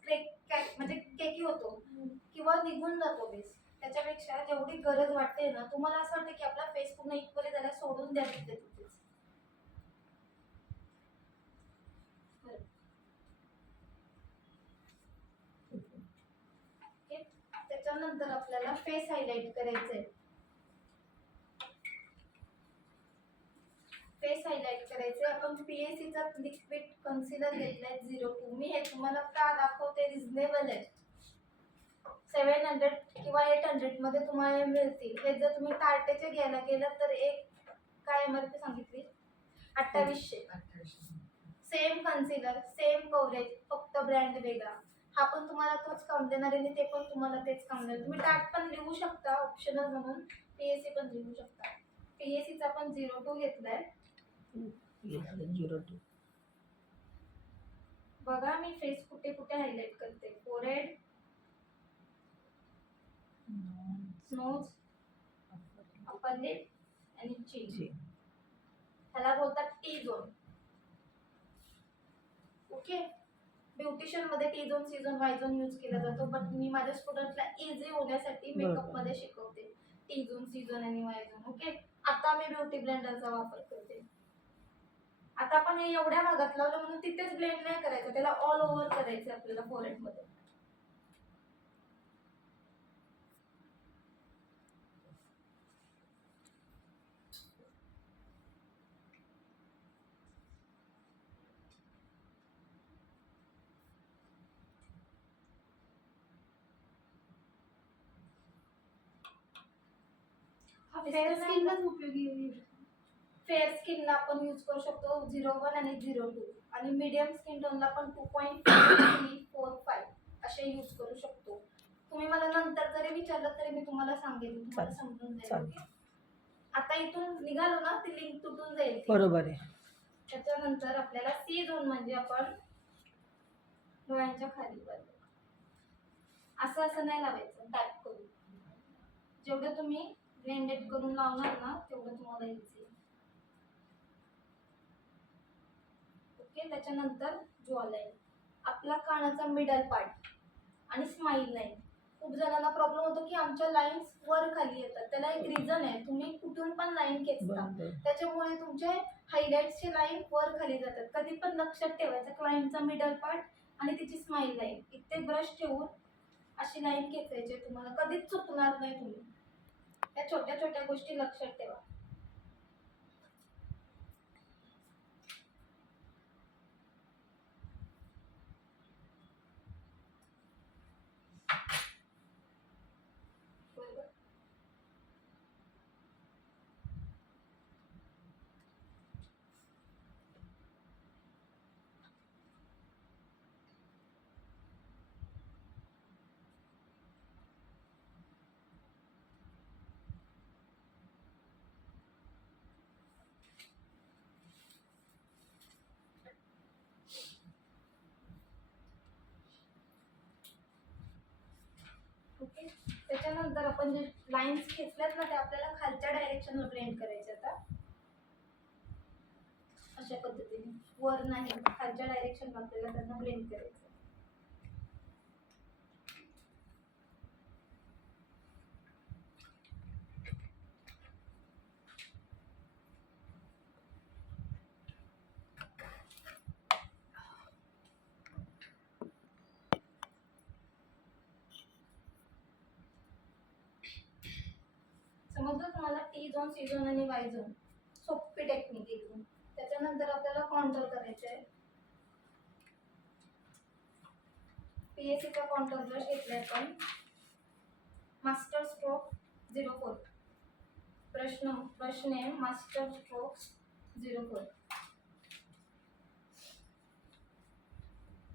म्हणजे केकी होतो किंवा निघून जातो बेस. त्याच्यापेक्षा जेवढी गरज वाटते ना, तुम्हाला असं वाटतं की आपला फेस पूर्ण इक्वली झाला, सोडून द्या तिथे तिथेच. त्याच्यानंतर आपल्याला फेस हायलाइट करायचंय. फेस हायलाइट करायचे आपण PAC चा लिक्विड कन्सिलर घेतलाय 02. मी हे तुम्हाला का दाखवते, रिझनेबल आहे. 700 किंवा 800 मध्ये तुम्हाला मिळतील. हे जर तुम्ही टार्टेचे घ्यायला गेलं तर एक काय MRP सांगितली, 2800. सेम कन्सिलर, सेम कव्हरेज, फक्त ब्रँड वेगळा. हा पण तुम्हाला तोच काम देणार आहे आणि ते पण तुम्हाला तेच काम देणार. तुम्ही टार्ट पण लिहू शकता ऑप्शनल म्हणून, PAC पण लिहू शकता. PAC चा पण 02 घेतलाय. 02. बघा मी फेस कुठे कुठे हायलाइट करते, फोरहेड, नोज, अपर लिप आणि चीन. ह्याला बोलतात टी झोन. ओके, ब्युटिशियन मध्ये T zone, C zone, Y zone use केला जातो, बट मी माझ्या स्टुडंटला इझी होण्यासाठी मेकअप मध्ये शिकवते टी झोन, सी झोन आणि वाय झोन. ओके, आता मी ब्युटी ब्लेंडरचा वापर करते. आता आपण हे एवढ्या भागात लावलं म्हणून तिथेच ब्लेंड नाही करायचं, त्याला ऑल ओव्हर करायचं आपल्याला फोरहेड मध्ये. फेअर स्किनलाच उपयोगी आहे. फेअर स्किनला आपण यूज करू शकतो 01 आणि 02 आणि मीडियम स्किन टोनला आपण 2.345 असे यूज करू शकतो. तुम्ही मला नंतर जरी विचारलं तरी मी तुम्हाला सांगेन, तुम्हाला चालेल. समजून जाईल. चालेल. ओके? आता इथून निघालो ना ती लिंक तुटून जाईल ती. बरोबर आहे. त्याच्यानंतर आपल्याला सी झोन म्हणजे आपण डोळ्यांच्या खाली बाजू असं नाही लावायचं, टॅप करून. जेवढं तुम्ही ब्लेंडेड करून लावणार ना तेवढं तुम्हाला इझी. ओके, त्याच्यानंतर जॉ लाईन, आपला कानाचा मिडल पार्ट आणि स्माईल लाईन. खूप जणांना प्रॉब्लेम होतो की आमच्या लाईन्स वर खाली येतात. त्याला एक रिझन आहे, तुम्ही कुठून पण लाईन खेचता, बरोबर. त्याच्यामुळे तुमचे हायलाइट्सचे लाईन वर खाली जातात. कधी पण लक्षात ठेवायचं क्लायंटचा मिडल पार्ट आणि तिची स्माईल लाईन इथे ब्रश ठेवून अशी लाईन खेचायची. तुम्हाला कधीच चुकणार नाही. तुम्ही त्या छोट्या छोट्या गोष्टी लक्षात ठेवा. बरोबर. ओके, त्याच्यानंतर आपण जे लाईन्स खेचल्यात ना ते आपल्याला खालच्या डायरेक्शनवर ब्लेंड करायचे. आता अशा पद्धतीने वर नाही, खालच्या डायरेक्शनवर आपल्याला त्यांना ब्लेंड करायचं. समजलं तुम्हाला? टी झोन, सी झोन आणि वाय झोन सोपी टेक्निक एकदम. त्याच्यानंतर आपल्याला कॉन्टोर करायचे आहे. पीएसीचा कॉन्टोर ब्रश घेतलाय आपण. Master stroke 04, brush name master stroke 04.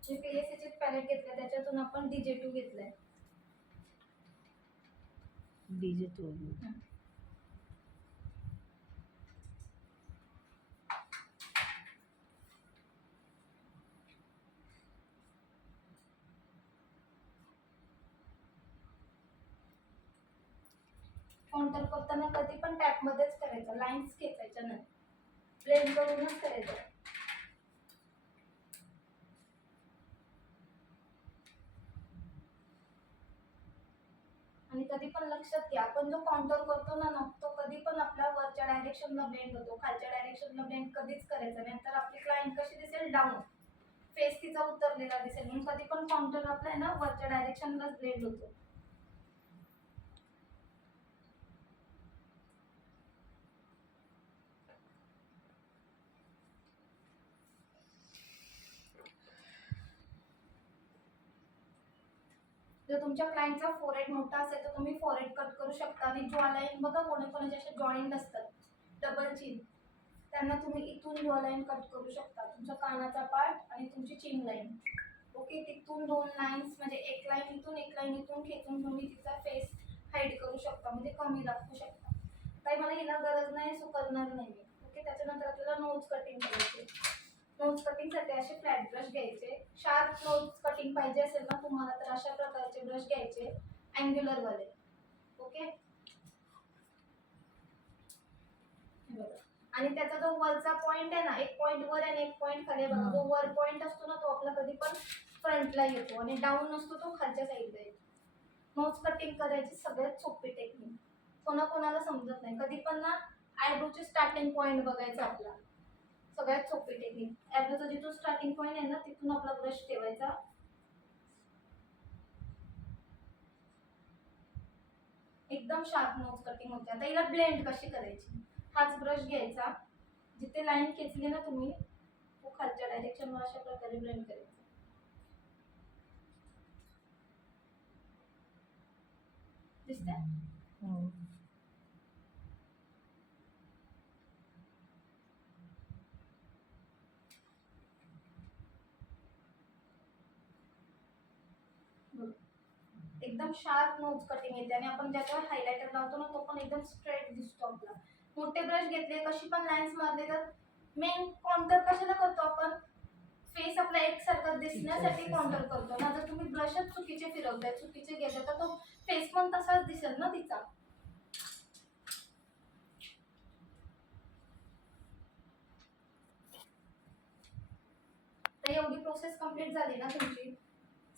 जे पीएसीचे पॅलेट घेतले त्याच्यातून आपण DJ2 घेतलाय. DJ2. कॉन्टोर करताना कधी पण टॅप मध्येच करायचं, लाईन्स खेचायच्या नाही, ब्लेंड करूनच करायचं. आणि कधी पण लक्षात घ्या, आपण जो कॉन्टोर करतो ना तो कधी पण आपल्या वरच्या डायरेक्शनला ब्लेंड होतो, खालच्या डायरेक्शनला ब्लेंड कधीच करायचं नाही. तर आपली क्लायंट कशी दिसेल? डाऊन, फेस तिचा उतरलेला दिसेल. म्हणून कधी पण कॉन्टोर आपला आहे ना वरच्या डायरेक्शनलाच ब्लेंड होतो. जर तुमच्या क्लायंटचा फोरहेड मोठा असेल तर तुम्ही फोरहेड कट करू शकता. आणि जॉ लाईन बघा, कोणाकोणाचे असे जॉईंट असतात, डबल चिन, त्यांना तुम्ही इथून जॉ लाईन कट करू शकता. तुमच्या कानाचा पार्ट आणि तुमची चिन लाईन. ओके, तिथून दोन लाईन्स म्हणजे एक लाईन इथून एक लाईन इथून खेचून तुम्ही तिचा फेस हाईड करू शकता, म्हणजे कमी दाखवू शकता. काही मला हिला गरज नाही, सो करणार नाही मी. ओके, त्याच्यानंतर आपल्याला नोज कटिंग करायचे. नोज कटिंगसाठी असे फ्लॅट ब्रश घ्यायचे. शार्प नोज कटिंग पाहिजे असेल ना तुम्हाला तर अशा प्रकारचे ब्रश घ्यायचे, अँग्युलर वाले. ओके, आणि त्याचा जो वरचा पॉइंट आहे ना, एक पॉइंट वर आणि एक पॉइंट खाली बघा. जो वर पॉइंट असतो ना तो आपला कधी पण फ्रंटला येतो आणि डाऊन असतो तो खालच्या साईडला येतो. नोज कटिंग करायची सगळ्यात सोपी टेक्निक, कोणाकोणाला समजत नाही. कधी पण ना आयब्रोचे स्टार्टिंग पॉइंट बघायचा आपला, सगळ्यात सोपी टेक्निक. आयब्रोचा जिथून स्टार्टिंग पॉइंट आहे ना तिथून आपला ब्रश ठेवायचा. एकदम शार्प नोज कटिंग होते. आता हिला ब्लेंड कशी करायची? हाच ब्रश घ्यायचा, जिथे लाईन खेचली ना तुम्ही तो खालच्या डायरेक्शनवर अशा प्रकारे ब्लेंड करायचा. दिसतंय? एकदम शार्प नोज कटिंग येते आणि आपण ज्याच्यावर हायलायटर लावतो ना तो पण एकदम स्ट्रेट दिसतो आपला. मोठे ब्रश घेतले कशी पण लाईन्स मारले तर मेन कॉन्टर कशाला करतो आपण, फेस आपला एकसारखा दिसण्यासाठी कॉन्टर करतो ना. जर तुम्ही ब्रशच चुकीचे फिरवताय चुकीचे घेतले तर तो फेस पण तसाच दिसेल ना तिचा. तर एवढी प्रोसेस कंप्लीट झाली ना तुमची.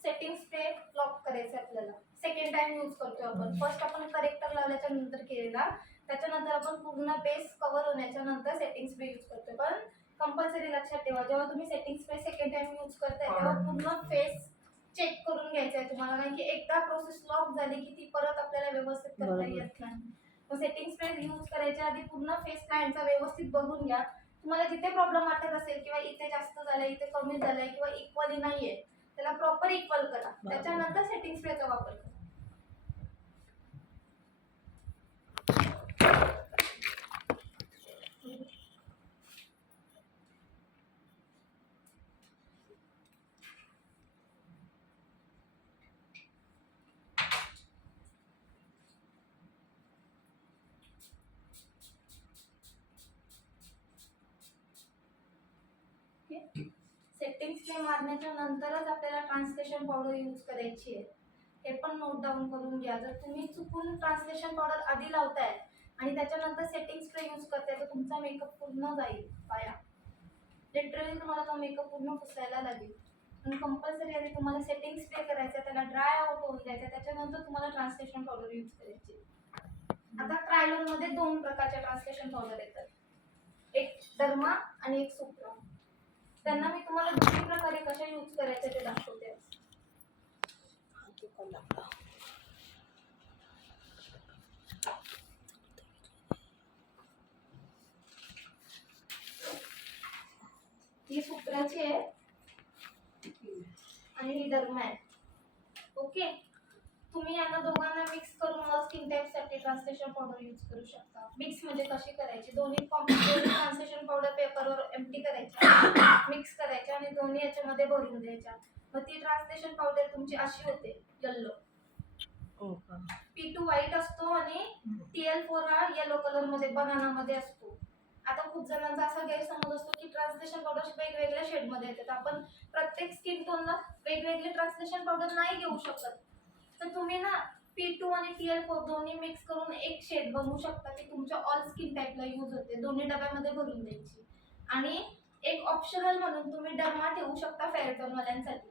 सेटिंग स्प्रे लॉक करायचं आपल्याला. सेकंड टाइम यूज करतोय आपण. फर्स्ट आपण करेक्टर लावल्याच्या नंतर केलेला, त्याच्यानंतर आपण पूर्ण बेस कव्हर होण्याच्या नंतर सेटिंग स्प्रे यूज करतोय. पण कंपल्सरी लक्षात ठेवा जेव्हा तुम्ही setting spray second time use करताय तेव्हा पूर्ण फेस चेक करून घ्यायचा आहे तुम्हाला, कारण की एकदा प्रोसेस लॉक झाली की ती परत आपल्याला व्यवस्थित करता बरोबर. येत नाही. मग सेटिंग स्प्रे यूज करायच्या आधी पूर्ण फेस क्लायंटचा व्यवस्थित बघून घ्या. तुम्हाला जिथे प्रॉब्लेम वाटत असेल किंवा इथे जास्त झालंय इथे कमी झालंय किंवा इक्वली नाहीये त्याला प्रॉपर इक्वल करा. त्याच्यानंतर सेटिंग स्प्रेचा वापर करा. सेटिंग स्प्रे मारण्याच्या नंतरच आपल्याला ट्रान्सलेशन पावडर यूज करायची आहे. हे पण नोट डाऊन करून घ्या. जर तुम्ही चुकून ट्रान्सलेशन पावडर आधी लावताय आणि त्याच्यानंतर सेटिंग स्प्रे यूज करताय तर तुमचा मेकअप पूर्ण जाईल पाया. लिटरली तुम्हाला तो मेकअप पूर्ण पुसायला लागेल. आणि कंपल्सरी आधी तुम्हाला सेटिंग स्प्रे करायचा, त्याला ड्राय आउट होऊन द्यायचा, त्याच्यानंतर तुम्हाला ट्रान्सलेशन पावडर यूज करायची. आता क्रायलॉन मध्ये 2 प्रकारच्या ट्रान्सलेशन पावडर येतात, एक डर्मा आणि एक सुप्रा. त्यांना मी तुम्हाला दोन्ही प्रकारे कशा यूज करायचे ते दाखवते. ही सुप्राची आहे आणि ही डर्मा आहे. ओके, तुम्ही यांना दोघांना मिक्स करून ऑल स्किन टाइप साठी ट्रान्सलेशन पावडर यूज करू शकता. मिक्स म्हणजे कशी करायची, दोन्ही ट्रान्सलेशन पावडर पेपरवर एम्प्टी करायच्या, मिक्स करायच्या आणि दोन्ही याच्यामध्ये भरून द्यायच्या. मग ती ट्रान्सलेशन पावडर तुमची अशी होते, येल्लो. P2 व्हाईट असतो आणि TL4 हा येलो कलर मध्ये बनाना मध्ये असतो. आता खूप जणांचा असा गैरसमज असतो की ट्रान्सलेशन पावडर वेगवेगळ्या शेड मध्ये येतात. आपण प्रत्येक स्किन टोनला वेगवेगळे ट्रान्सलेशन पावडर नाही घेऊ शकत. तर तुम्ही ना P2 आणि TL4 दोन्ही मिक्स करून एक शेड बनवू शकता की तुमच्या ऑल स्किन टाइपला यूज होते. दोन्ही डब्यामध्ये भरून द्यायची. आणि एक ऑप्शनल म्हणून तुम्ही डर्मा ठेवू शकता फेअरटोन वाल्यांसाठी.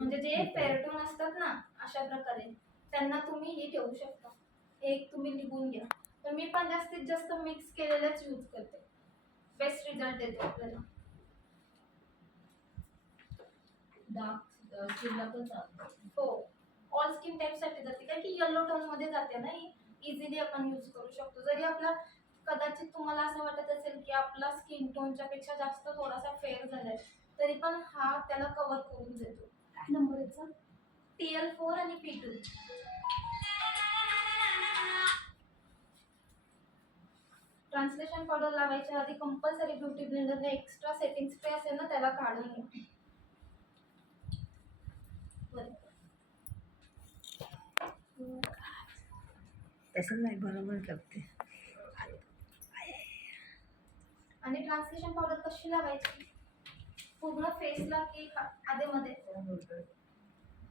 म्हणजे जे फेअरटोन असतात ना अशा प्रकारे त्यांना तुम्ही ही ठेवू शकता. एक तुम्ही लिहून घ्या. तर मी पण जास्तीत जास्त मिक्स केलेलंच यूज करते. बेस्ट रिझल्ट देतो आपल्याला. डार्क स्किनला पण चालतं. हो, ऑल स्किन टाइप साठी जाते कारण की येलो टोन मध्ये जाते ना ही. इझिली आपण यूज करू शकतो. जरी आपला कदाचित तुम्हाला असं वाटत असेल की आपला स्किन टोनच्या पेक्षा जास्त थोडासा फेअर झालाय तरी पण हा त्याला कव्हर करून देतो. काय नंबर याचा, TL4 आणि P2. ट्रान्सलेशन पावडर लावायच्या आधी कंपल्सरी ब्युटी ब्लेंडरने एक्स्ट्रा सेटिंग स्प्रे असेल ना त्याला काढून घ्या. तसं नाही, बरोबर करते. आणि ट्रान्सलेशन पावडर कशी लावायची, पूर्ण फेसला की आधेमध्ये?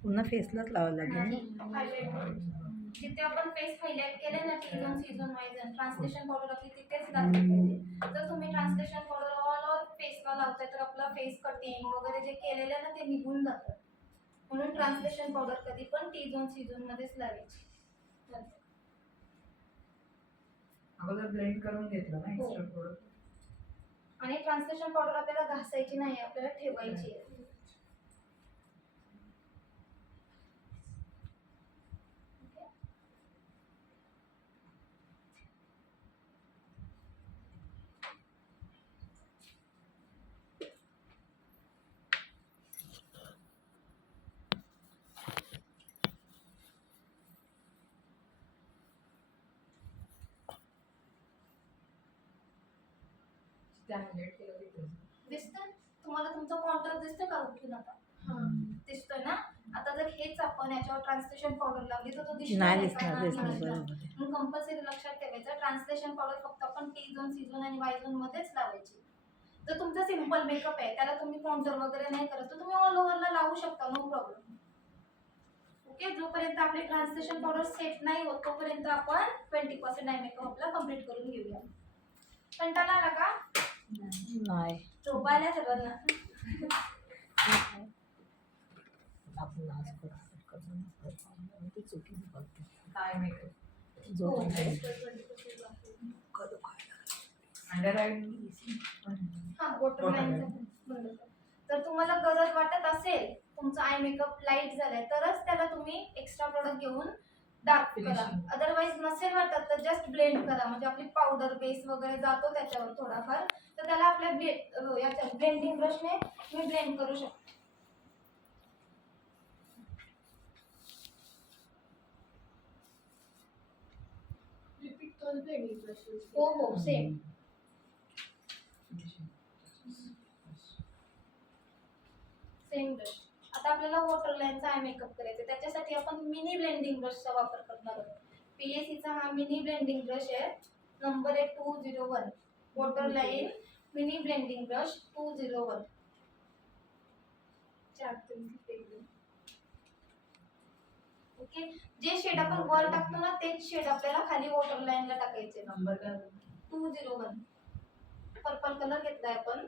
पुन्हा फेसलाच लावावं लागेल. जिथे आपण फेस हायलाइट केले ना सीझन वाईज ट्रान्सलेशन पावडर आपली तिथेच लागली पाहिजे. जर तुम्ही ट्रान्सलेशन पावडर ऑल ओव्हर फेसला लावताय तर आपला फेस कटिंग वगैरे जे केलेलं ना ते निघून जातं. म्हणून ट्रान्सलेशन पावडर कधी पण सीझन मध्येच लावायची. अगोदर ब्लेंड करून घेतलं ना हो. Extra product. आणि ट्रान्सलेशन पावडर आपल्याला घासायची नाही, आपल्याला ठेवायची आहे. दिसतंय तुम्हाला, तुमचा कॉन्टर दिसतोय का उठून आता? दिसतोय ना. आता आता जर हेच आपण याच्यावर ट्रान्सलेशन पावडर लावली तर तो नाही दिसणार दिसणार का? दिसणार नाही दिसणार. बरोबर आहे. मग कंपल्सरी लक्षात ठेवायचं ट्रान्सलेशन पावडर फक्त आपण टी झोन, सी झोन आणि वाय झोन मध्येच लावायची. जर तुमचा सिंपल मेकअप आहे त्याला तुम्ही काउंटर वगैरे नाही करत तर तुम्ही ऑल ओव्हरला लावू शकता, नो प्रॉब्लेम. ओके, जोपर्यंत आपले ट्रान्सलेशन पावडर सेट नाही होत तोपर्यंत आपण 20% आय मेकअप आपला कम्प्लीट करून घेऊया. कंटाळा आला का? नाही झोपायला सर्वांना. आपण आज करून ती चुकीची बघते काय मेकअप जो हो, पण काही extra 20% लागतो. करू काय. अंडर आय हा, वॉटर लाईन. तर तुम्हाला गरज वाटत असेल तुमचा आय मेकअप लाईट झालाय तरच त्याला तुम्ही एक्स्ट्रा प्रोडक्ट घेऊन डार्क करा. Finishing. अदरवाईज नसेल वाटत तर जस्ट ब्लेंड करा. म्हणजे आपली पावडर बेस वगैरे जातो त्याच्यावर थोडाफार, तर त्याला आपल्या याच्या ब्लेंडिंग ब्रशने तुम्ही ब्लेंड करू शकता. रिपीट तोच ब्लेंडिंग ब्रश यूज हो हो, सेम सेम ब्रश. आता आपल्याला वॉटर लाईनचा आय मेकअप करायचा, त्याच्यासाठी आपण मिनी ब्लेंडिंग ब्रशचा वापर करणार आहोत. पीएसीचा हा मिनी ब्लेंडिंग ब्रश आहे, नंबर आहे 201. Water line mini blending brush 201. Okay, जे शेड आपण वर टाकतो ना तेच शेड आपल्याला खाली वॉटर लाईनला टाकायचे. नंबर काय 201 पर्पल कलर घेतलाय आपण.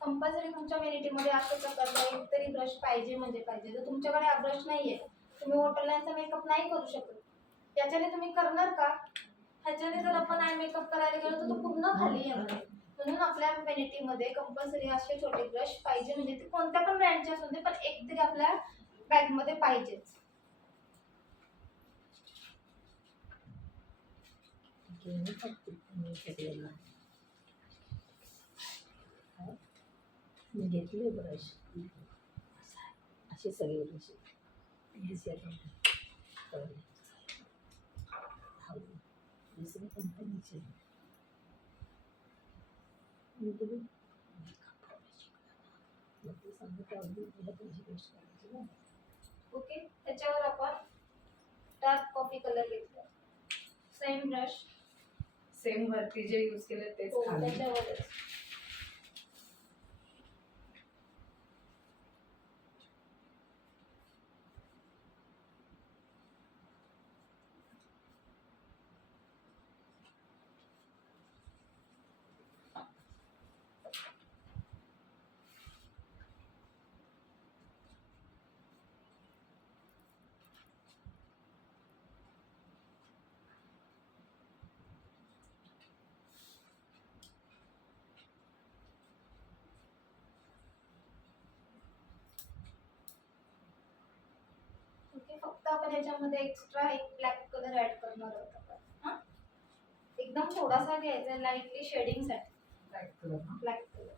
कंपल्सरी तुमच्या व्हॅनिटीमध्ये अशा प्रकारचा एक तरी ब्रश पाहिजे म्हणजे पाहिजे. जर तुमच्याकडे हा ब्रश नाहीये तुम्ही वॉटर लाईनचा मेकअप नाही करू शकत. याच्याने तुम्ही करणार का? ह्याच्याने जर आपण आय मेकअप करायला गेलो तर तो पूर्ण खाली येणार. म्हणून आपल्या व्हॅनिटीमध्ये कंपल्सरी असे छोटे ब्रश पाहिजे, म्हणजे ते कोणत्या पण ब्रँडचे असू दे पण एक तरी आपल्या बॅगमध्ये पाहिजेच. मी घेतले ब्रश असे सगळे ब्रश दुसऱ्या कंपनीचे ओके, त्याच्यावर आपण डार्क कॉफी कलर घेतला. सेम ब्रश सेम वरती जे यूज केले तेच खाली त्याच्यावरच. ओके, फक्त आपण याच्यामध्ये एक्स्ट्रा एक ब्लॅक कलर ऍड करणार आहोत आपण. हा, एकदम थोडासा घ्यायचा लाईटली शेडिंग साठी. ब्लॅक कलर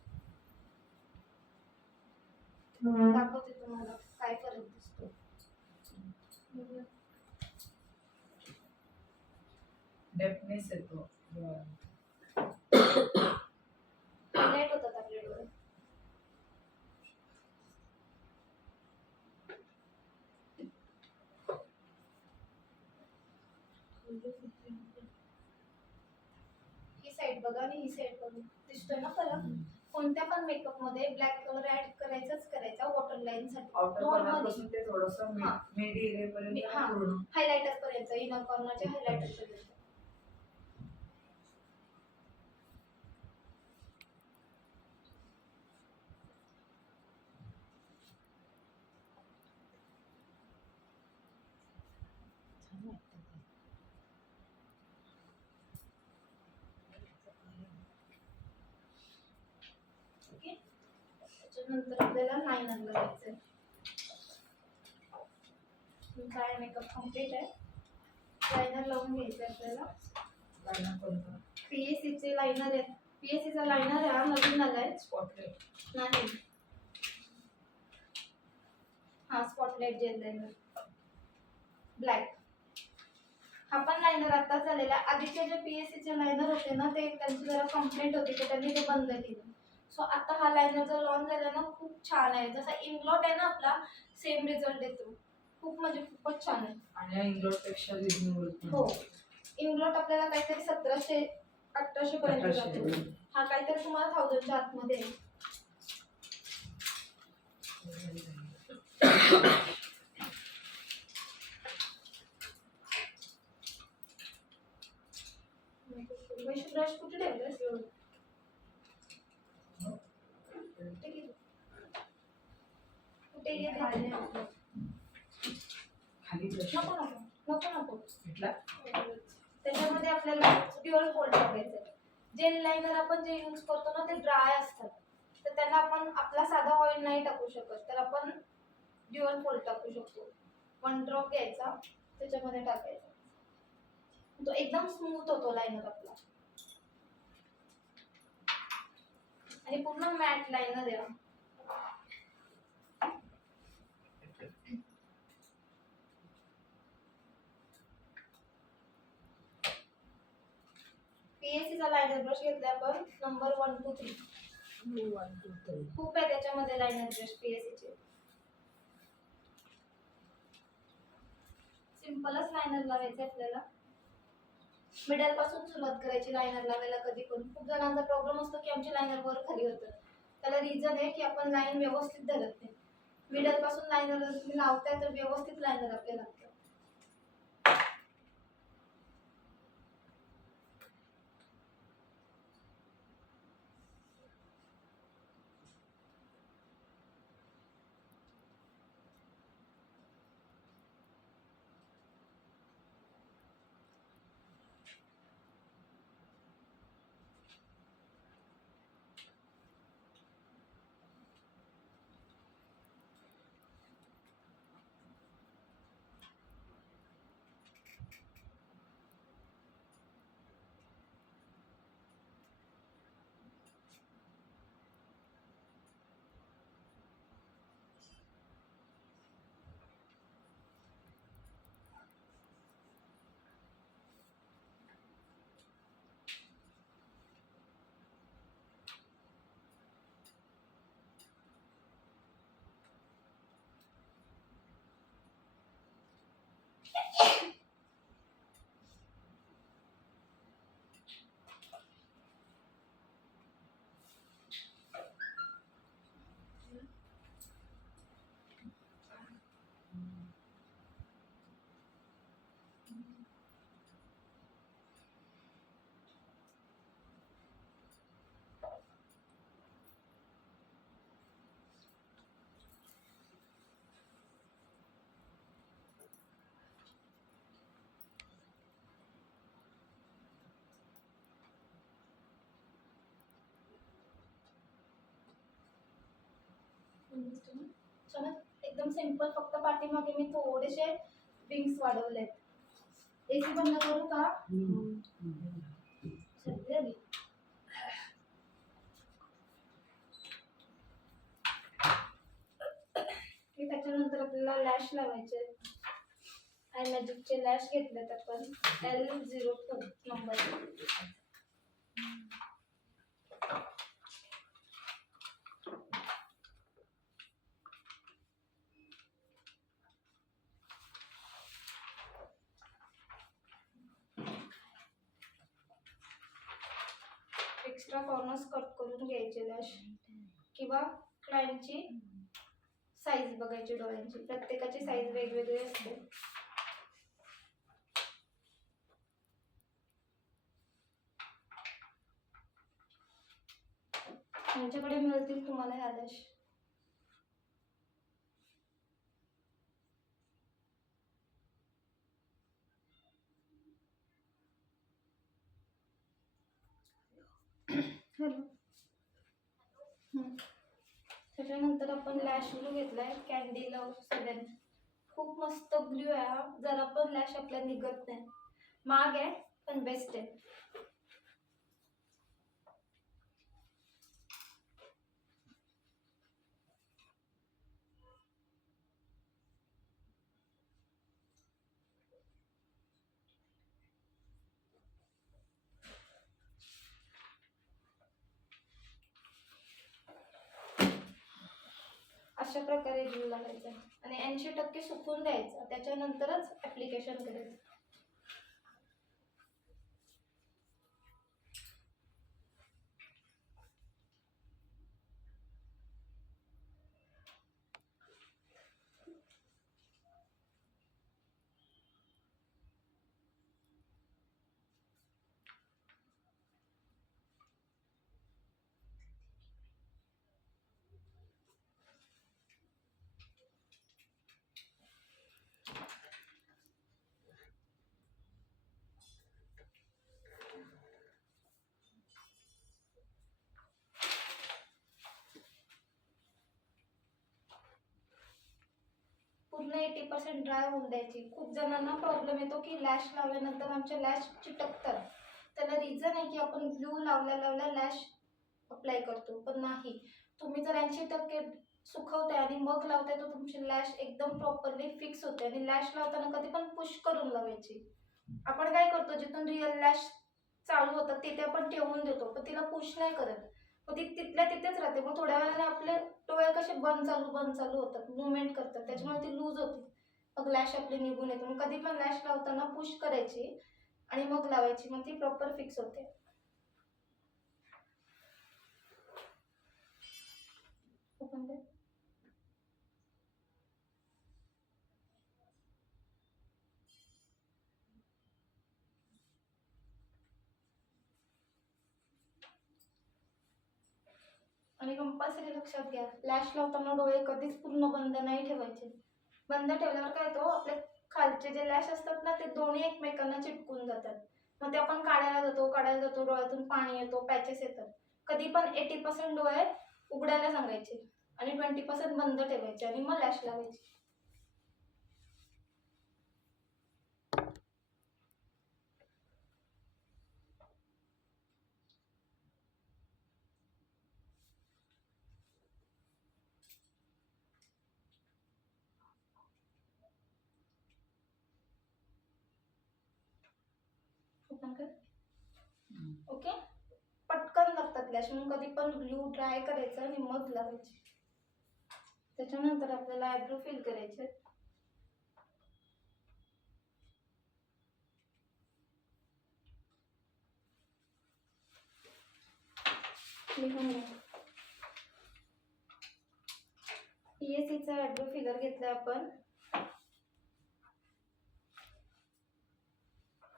दाखवते तुम्हाला काय फरक दिसतो. डेप्थनेस येतो हायलाइट होतात आपले डोळे. ही साईड बघा आणि ही साईड बघा, दिसतोय ना फरक? कोणत्या पण मेकअप मध्ये ब्लॅक कलर ऍड करायचाच करायचा वॉटर लाईन साठी. आउटर कॉर्नर पासून ते थोडंसं हा. मिडी एरिया पर्यंत हा. पूर्ण हायलायटर पर्यंत, इनर कॉर्नरच्या हायलायटर पर्यंत. ओके, त्याच्यानंतर आपल्याला लायनर लावायचं. तुमचा आय मेकअप कम्प्लीट आहे. लायनर लावून घ्यायचं आपल्याला. लाईनर कोणतं पीएसीचे लायनर आहेत. पीएसीचा लायनर हा नवीन आलाय. स्पॉटलाइट नाही, हा स्पॉटलाइट जेल लायनर ब्लॅक. हा पण लायनर आता झालेला. आधीचे जे PSC चे लायनर होते ना ते त्यांची जरा कंप्लेंट होती तर त्यांनी ते बंद केलं. सो आता हा लायनर जो लॉन्च झाला ना खूप छान आहे. जसा इंग्लॉट आहे ना आपला सेम रिझल्ट देतो. खूप म्हणजे खूपच छान आहे. आणि या इंग्लॉटपेक्षा रिजनेबल हो. इंग्लॉट आपल्याला काहीतरी 1700-1800 पर्यंत जातो. हा काहीतरी तुम्हाला 1000च्या आतमध्ये आहे. वैशू ब्रश कुठे ठेवलेस? कुठे गेली? कुठे गेली? खाली ब्रश नको नको नको नको. घेतला. त्याच्यामध्ये आपल्याला ड्युअल फोल्ड टाकायचं. जेल लायनर आपण जे यूज करतो ना ते ड्राय असतात तर त्यांना आपण आपला साधा ऑइल नाही टाकू शकत तर आपण ड्युअल फोल्ड टाकू शकतो. 1 ड्रॉप घ्यायचा त्याच्यामध्ये टाकायचा. तो एकदम स्मूथ होतो लायनर आपला आणि पूर्ण मॅट लायनर आहे. PSC चा लायनर ब्रश घेतला आपण नंबर 1 to 3. 1 2 3. खूप आहे त्याच्यामध्ये लायनर ब्रश PSC चे. सिंपलच लायनर लावायचे आपल्याला. मिडल पासून सुरुवात करायची लायनर लावायला. कधी पण खूप जणांचा प्रॉब्लेम असतो की आमचे लायनर वर खाली होतं. त्याला रिझन आहे की आपण लाईन व्यवस्थित धरत नाही. मिडल पासून लायनर जर तुम्ही लावताय तर व्यवस्थित लायनर आपल्याला लागतं. समज एकदम सिंपल. फक्त पाठीमागे मी थोडेसे विंग्स वाढवलेत. AC बंद करू का? सर्दी आली. की त्याच्यानंतर आपल्याला लॅश लावायचे. आय मॅजिकचे लॅश घेतलेत आपण L02 number. Extra corners cut करून घ्यायचे लॅश किंवा क्लायंटची साईज बघायची डोळ्यांची. प्रत्येकाची साईज वेगवेगळी असते. यांच्याकडे मिळतील तुम्हाला ह्या लॅश. हॅलो. त्याच्यानंतर आपण लॅश ग्लू घेतलाय कॅन्डी लव्ह 7. खूप मस्त ग्लू आहे हा. जरा पण लॅश आपल्या निघत नाही. महाग आहे पण बेस्ट आहे. अशा प्रकारे जीव लावायचा आणि 80% सुकून द्यायचा, त्याच्यानंतरच ऍप्लिकेशन करायचं. पूर्ण 80% ड्राय होऊन द्यायची. खूप जणांना प्रॉब्लेम येतो की लॅश लावल्यानंतर आमच्या लॅश चिटकतात. त्याला रिझन आहे की आपण ग्लू लावल्या लावल्या लॅश अप्लाय करतो, पण नाही. तुम्ही जर 80% सुकवताय आणि मग लावताय तर तुमची लॅश एकदम प्रॉपरली फिक्स होते. आणि लॅश लावताना कधी पण पुश करून लावायची. आपण काय करतो, जिथून रिअल लॅश चालू होतात तिथे आपण ठेवून देतो, पण तिला पुश नाही करत. मग ती तिथल्या तिथेच राहते. मग थोड्या वेळाने आपले डोळे कसे बंद चालू होतात, मुवमेंट करतात, त्याच्यामुळे ती लूज होते. मग लॅश आपली निघून येते. मग कधी पण लॅश लावताना पुश करायची आणि मग लावायची, मग ती प्रॉपर फिक्स होते. ओपन कर. आणि कंपल्सरी लक्षात घ्या, लॅश लावताना डोळे कधीच पूर्ण बंद नाही ठेवायचे. बंद ठेवल्यावर काय होतं, आपले खालचे जे लॅश असतात ना, ते दोन्ही एकमेकांना चिटकून जातात. मग ते आपण काढायला जातो, डोळ्यातून पाणी येतो, पॅचेस येतात. कधी पण 80% डोळे उघडायला सांगायचे आणि 20% बंद ठेवायचे आणि मग लॅश लावायची. ओपन कर. ओके. पटकन लागतात लॅश, म्हणून कधी पण ग्लू ड्राय करायचं आणि मग लावायची. त्याच्यानंतर आपल्याला आयब्रो फिल करायचे. PACचा आयब्रो फिलर घेतलाय आपण,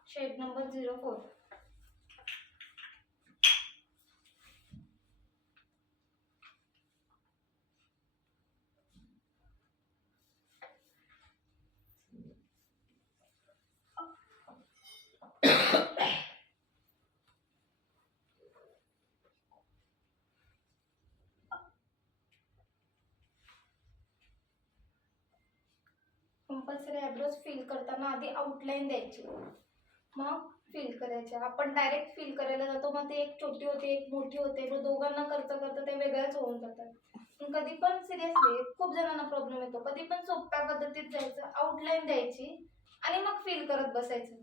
shade number 04. Compulsory eyebrows fill करताना आधी आउटलाईन द्यायची, मग फिल करायचे. आपण डायरेक्ट फिल करायला जातो, मग ते एक छोटी होते एक मोठी होते, मग दोघांना करता करता ते वेगळ्याच होऊन जातात. पण कधी पण सिरियसली खूप जणांना प्रॉब्लेम येतो, कधी पण सोप्या पद्धतीत जायचं, आउटलाईन द्यायची आणि मग फिल करत बसायचं.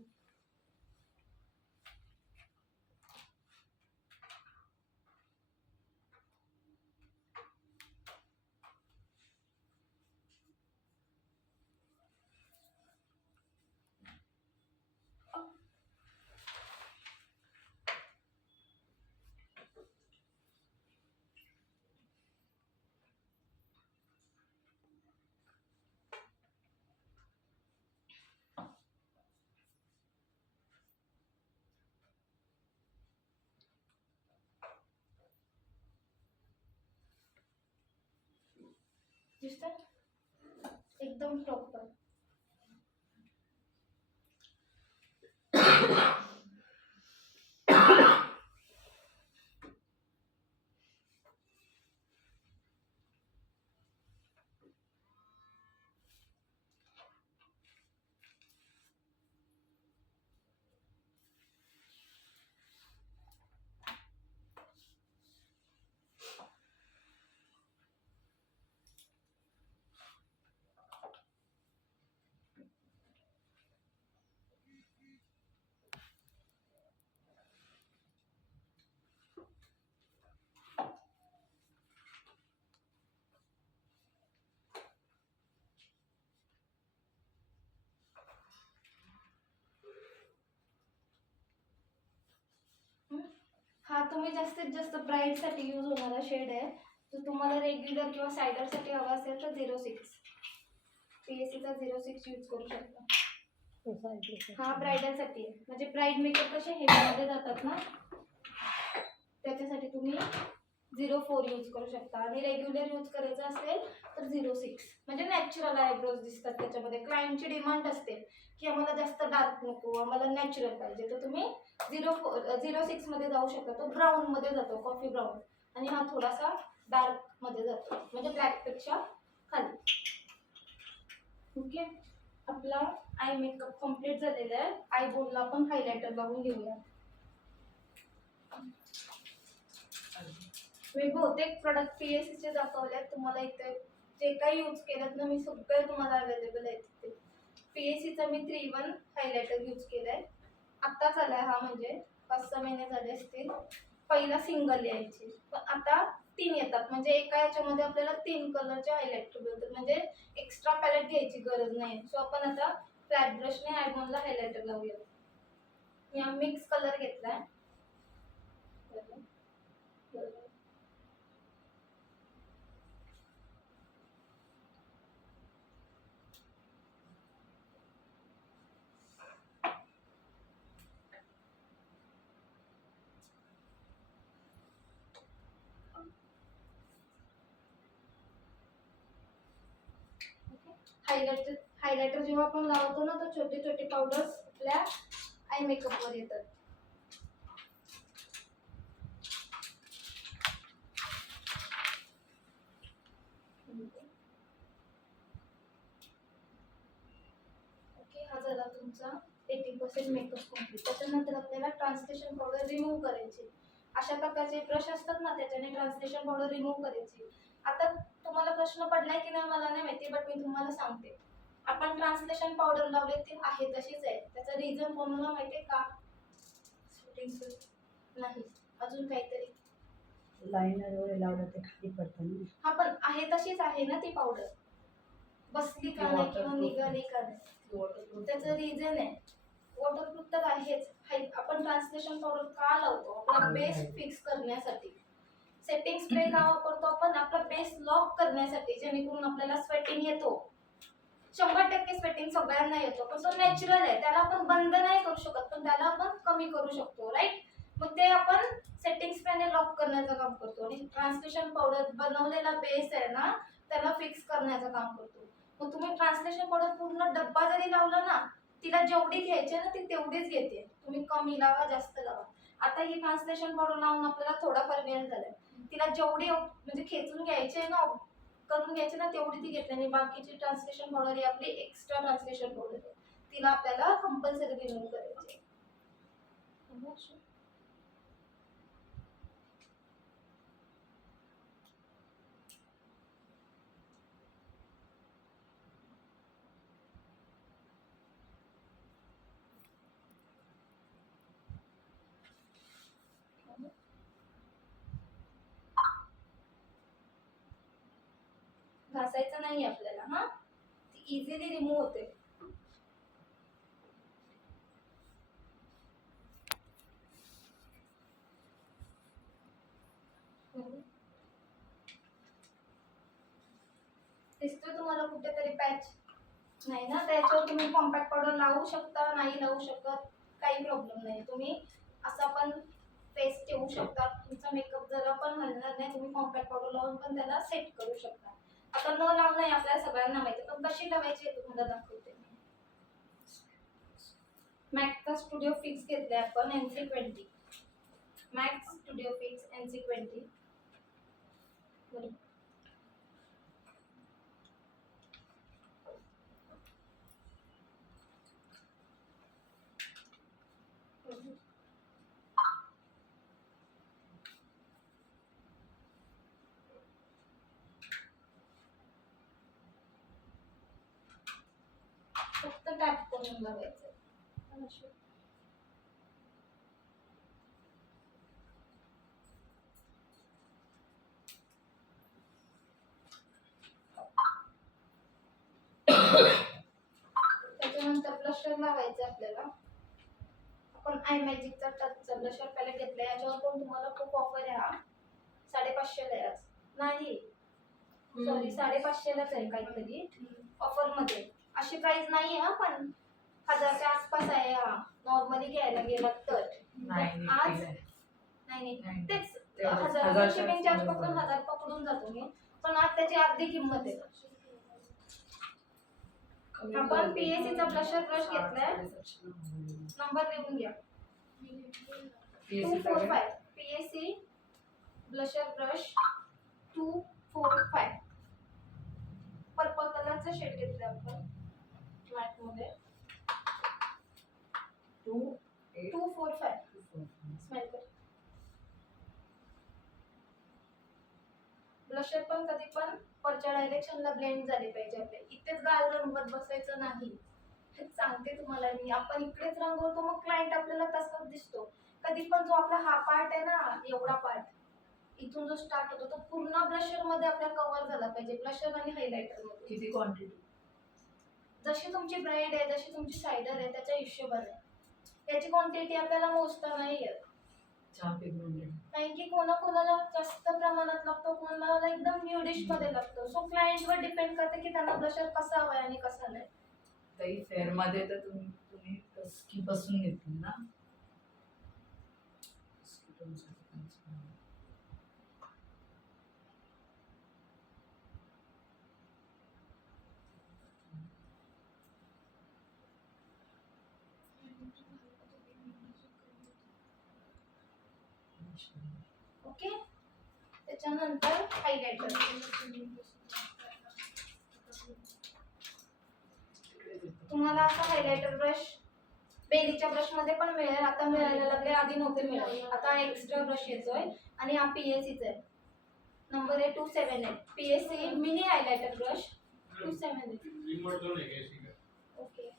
दिसतं एकदम प्रॉपर. हा तुम्ही जास्तीत जास्त ब्राईडसाठी यूज होणारा शेड आहे. जर तुम्हाला रेग्युलर किंवा सायडरसाठी हवा असेल तर 06 PSCचा 06 यूज करू शकता. हा ब्रायडलसाठी आहे. म्हणजे ब्राईड मेकअप कसे हेवीमध्ये जातात ना, त्याच्यासाठी तुम्ही 04 यूज करू शकता. आणि रेग्युलर यूज करायचं असेल तर 06. म्हणजे नॅचरल आयब्रोज दिसतात त्याच्यामध्ये. क्लायंटची डिमांड असते की आम्हाला जास्त डार्क नको, आम्हाला नॅचरल पाहिजे, तर तुम्ही 06 मध्ये जाऊ शकता. तो ब्राऊन मध्ये जातो, कॉफी ब्राऊन. आणि हा थोडासा डार्क मध्ये जातो, म्हणजे ब्लॅक पेक्षा खाली. ओके, आपला आय मेकअप कम्प्लीट झालेला आहे. आय बोनला आपण हायलायटर लावून घेऊया. मी बहुतेक प्रोडक्ट PSCचे दाखवले तुम्हाला. इथे जे काही यूज केलं ना मी, सगळे तुम्हाला अवेलेबल आहेत ते. PSCचा मी 3-1 हायलायटर यूज केलाय. आत्ताच आलाय हा, म्हणजे 5-6 महिने झाले असतील. पहिला सिंगल यायचे, पण आता 3 येतात. म्हणजे एका याच्यामध्ये आपल्याला 3 कलरचे हायलायटर मिळतात. म्हणजे एक्स्ट्रा पॅलेट घ्यायची गरज नाही. सो आपण आता फ्लॅट ब्रशने आयबॉनला हायलायटर लावूया. मी हा मिक्स कलर घेतलाय. हायलायटर जेव्हा आपण लावतो ना, तर छोटे छोटे पावडर्स आपल्या आय मेकअप वर येतात. ओके, हा झाला तुमचा 80% मेकअप कम्प्लीट. त्याच्यानंतर आपल्याला ट्रान्सलेशन पावडर रिमूव्ह करायची. अशा प्रकारचे ब्रश असतात ना, त्याच्याने ट्रान्सलेशन पावडर रिमूव्ह करायची. आता तुम्हाला प्रश्न पडलाय की नाही मला नाही माहिती, बट मी तुम्हाला सांगते. आपण ट्रान्सलेशन पावडर लावले ती आहे तशीच आहे. त्याचा रिझन कोणाला माहितीये का? नाही, अजून काहीतरी. लायनर वगैरे लावलं ते खाली पडतं ना. हा, पण आहे तशीच आहे ना ती पावडर. बसली का नाही किंवा निघाली का नाही, त्याचं रिझन आहे. वॉटरप्रूफ तर आहेच. आपण ट्रान्सलेशन पावडर का लावतो? आपला बेस फिक्स करण्यासाठी. सेटिंग स्प्रे का वापरतो आपण? आपला बेस लॉक करण्यासाठी, जेणेकरून आपल्याला स्वेटिंग येतो. 100% स्वेटिंग सगळ्यांना येतो, पण तो नॅचरल आहे. त्याला आपण बंद नाही करू शकत, पण त्याला आपण कमी करू शकतो, राईट? मग ते आपण सेटिंग स्प्रेने लॉक करण्याचं काम करतो. आणि ट्रान्सलेशन पावडर बनवलेला बेस आहे ना, त्याला फिक्स करण्याचं काम करतो. मग तुम्ही ट्रान्सलेशन पावडर पूर्ण डब्बा जरी लावला ना, तिला जेवढी घ्यायची ना ती तेवढीच घेते. तुम्ही कमी लावा, जास्त लावा. आता ही ट्रान्सलेशन पावडर लावून आपल्याला थोडाफार वेळ झालाय. तिला जेवढी म्हणजे खेचून घ्यायची ना, करून घ्यायची ना, तेवढी ती घेतली. आणि बाकीची ट्रान्सलेशन पावडर ही आपली एक्स्ट्रा ट्रान्सलेशन पावडर आहे. तिला आपल्याला कंपल्सरी रिमूव्ह करायची. घासायचं नाही आपल्याला, हा, ती इझिली रिमूव्ह होते. दिसतोय तुम्हाला कुठेतरी पॅच? नाही ना, त्याच्यावर तुम्ही कॉम्पॅक्ट पावडर लावू शकता, नाही लावू शकत, काही प्रॉब्लेम नाही. तुम्ही असा पण फेस ठेवू शकता. तुमचा मेकअप जरा पण हलणार नाही. तुम्ही कॉम्पॅक्ट पावडर लावून पण त्याला सेट करू शकता. आता न लावणं आहे आपल्याला सगळ्यांना माहिती, पण कशी लावायची हे तुम्हाला दाखवते. मॅकचा स्टुडिओ फिक्स घेतलाय आपण, NC20. Max studio fix NC20. बरोबर. फक्त टॅप करून लावायचं. त्याच्यानंतर ब्लशर लावायचं आपल्याला. आपण आय मॅजिकचा टचचा ब्लशर पॅलेट घेतला, याच्यावर पण तुम्हाला खूप ऑफर आहे. हा 550 ला आहे आज. नाही सॉरी 550लाच आहे काहीतरी ऑफर मध्ये. अशी प्राइस नाही आहे पण 1000च्या आसपास आहे हा नॉर्मली घ्यायला गेला तर. नाही आज नाही नाही तेच तेवढंच. 1000 शिपिंग हजारच्या चार्ज पकडून 1000 पकडून जातो मी, पण आज त्याची अर्धी किंमत आहे. आपण PAC चा ब्लशर ब्रश घेतलाय, नंबर लिहून घ्या. 245 PAC ब्लशर ब्रश 245. पर्पल कलरचा शेड घेतलाय आपण मॅट मध्ये. 245 स्मेल कर. ब्लशर पण कधी पण वरच्या डायरेक्शनला ब्लेंड झाले पाहिजे आपले. इथेच गाल रंगवत बसायचं नाही. हे सांगते तुम्हाला मी. आपण इकडेच रंगवतो मग क्लायंट आपल्याला तसाच दिसतो. कधी पण जो आपला हा पार्ट आहे ना, एवढा पार्ट इथून जो स्टार्ट होतो तो पूर्ण ब्लशर मध्ये आपल्या कव्हर झाला पाहिजे, ब्लशर आणि हायलायटर मध्ये. किती क्वांटिटी? जशी तुमची ब्राईड आहे, जशी तुमची सायडर आहे, त्याच्या हिशोबाने. याची क्वांटिटी आपल्याला मोजता नाही येत. छान पिगमेंटेड. कारण की कोणाकोणाला जास्त प्रमाणात लागतो, कोणाला एकदम न्यूडिश मध्ये लागतो. सो क्लायंट वर डिपेंड करते की त्यांना ब्लशर कसा हवाय आणि कसा नाही. ताई फेअर मध्ये तर तुम्ही स्की बसून घेतली ना? ओके, त्याच्यानंतर हायलायटर. तुम्हाला आता हायलायटर ब्रश बेलीच्या ब्रश मध्ये पण मिळेल. आता मिळायला लागले, आधी नव्हते मिळाले. आता एक्स्ट्रा ब्रश येतोय आणि हा PACचा आहे. नंबर आहे 278. PAC mini highlighter brush 278. Okay,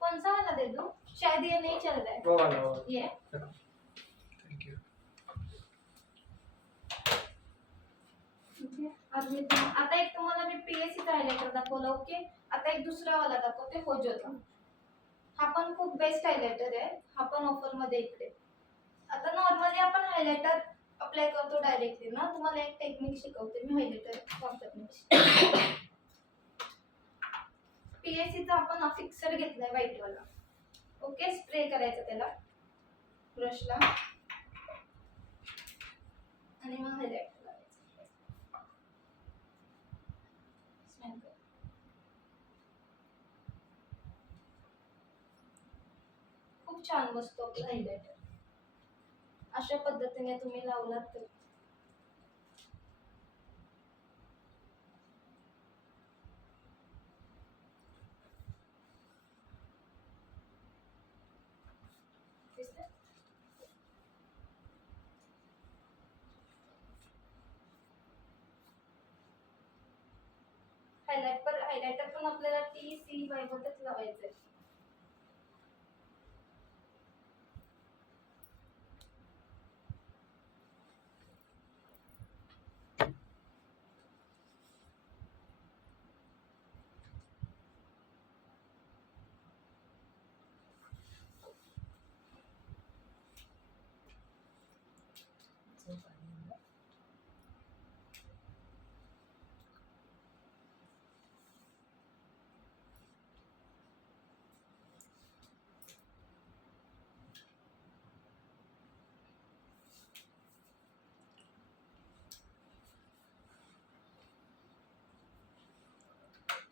कौन सा वाला दे दूं? शायद ये नहीं चल रहा है. वो वाला वो ये थैंक यू. आज मी आता एक तुम्हाला मी PAC चा हायलायटर दाखवला. ओके, आता एक दुसरा वाला दाखवते होजोचा. हा पण खूप बेस्ट हायलायटर आहे. हा पण ऑफर मध्ये इकडे. आता नॉर्मली आपण हायलायटर अप्लाय करतो डायरेक्टली ना. तुम्हाला एक टेक्निक शिकवते मी हायलायटर वापरण्याची. PAC चा आपण फिक्सर घेतलाय व्हाईट वाला. ओके, स्प्रे करायचं त्याला ब्रशला आणि मग हायलाइटर लावायचं. स्मेल कर. खूप छान बसतो आपला हायलाइटर. अशा पद्धतीने तुम्ही लावलात तर दिसतंय? हायलाइटर पण आपल्याला TCY मध्येच लावायचं आहे.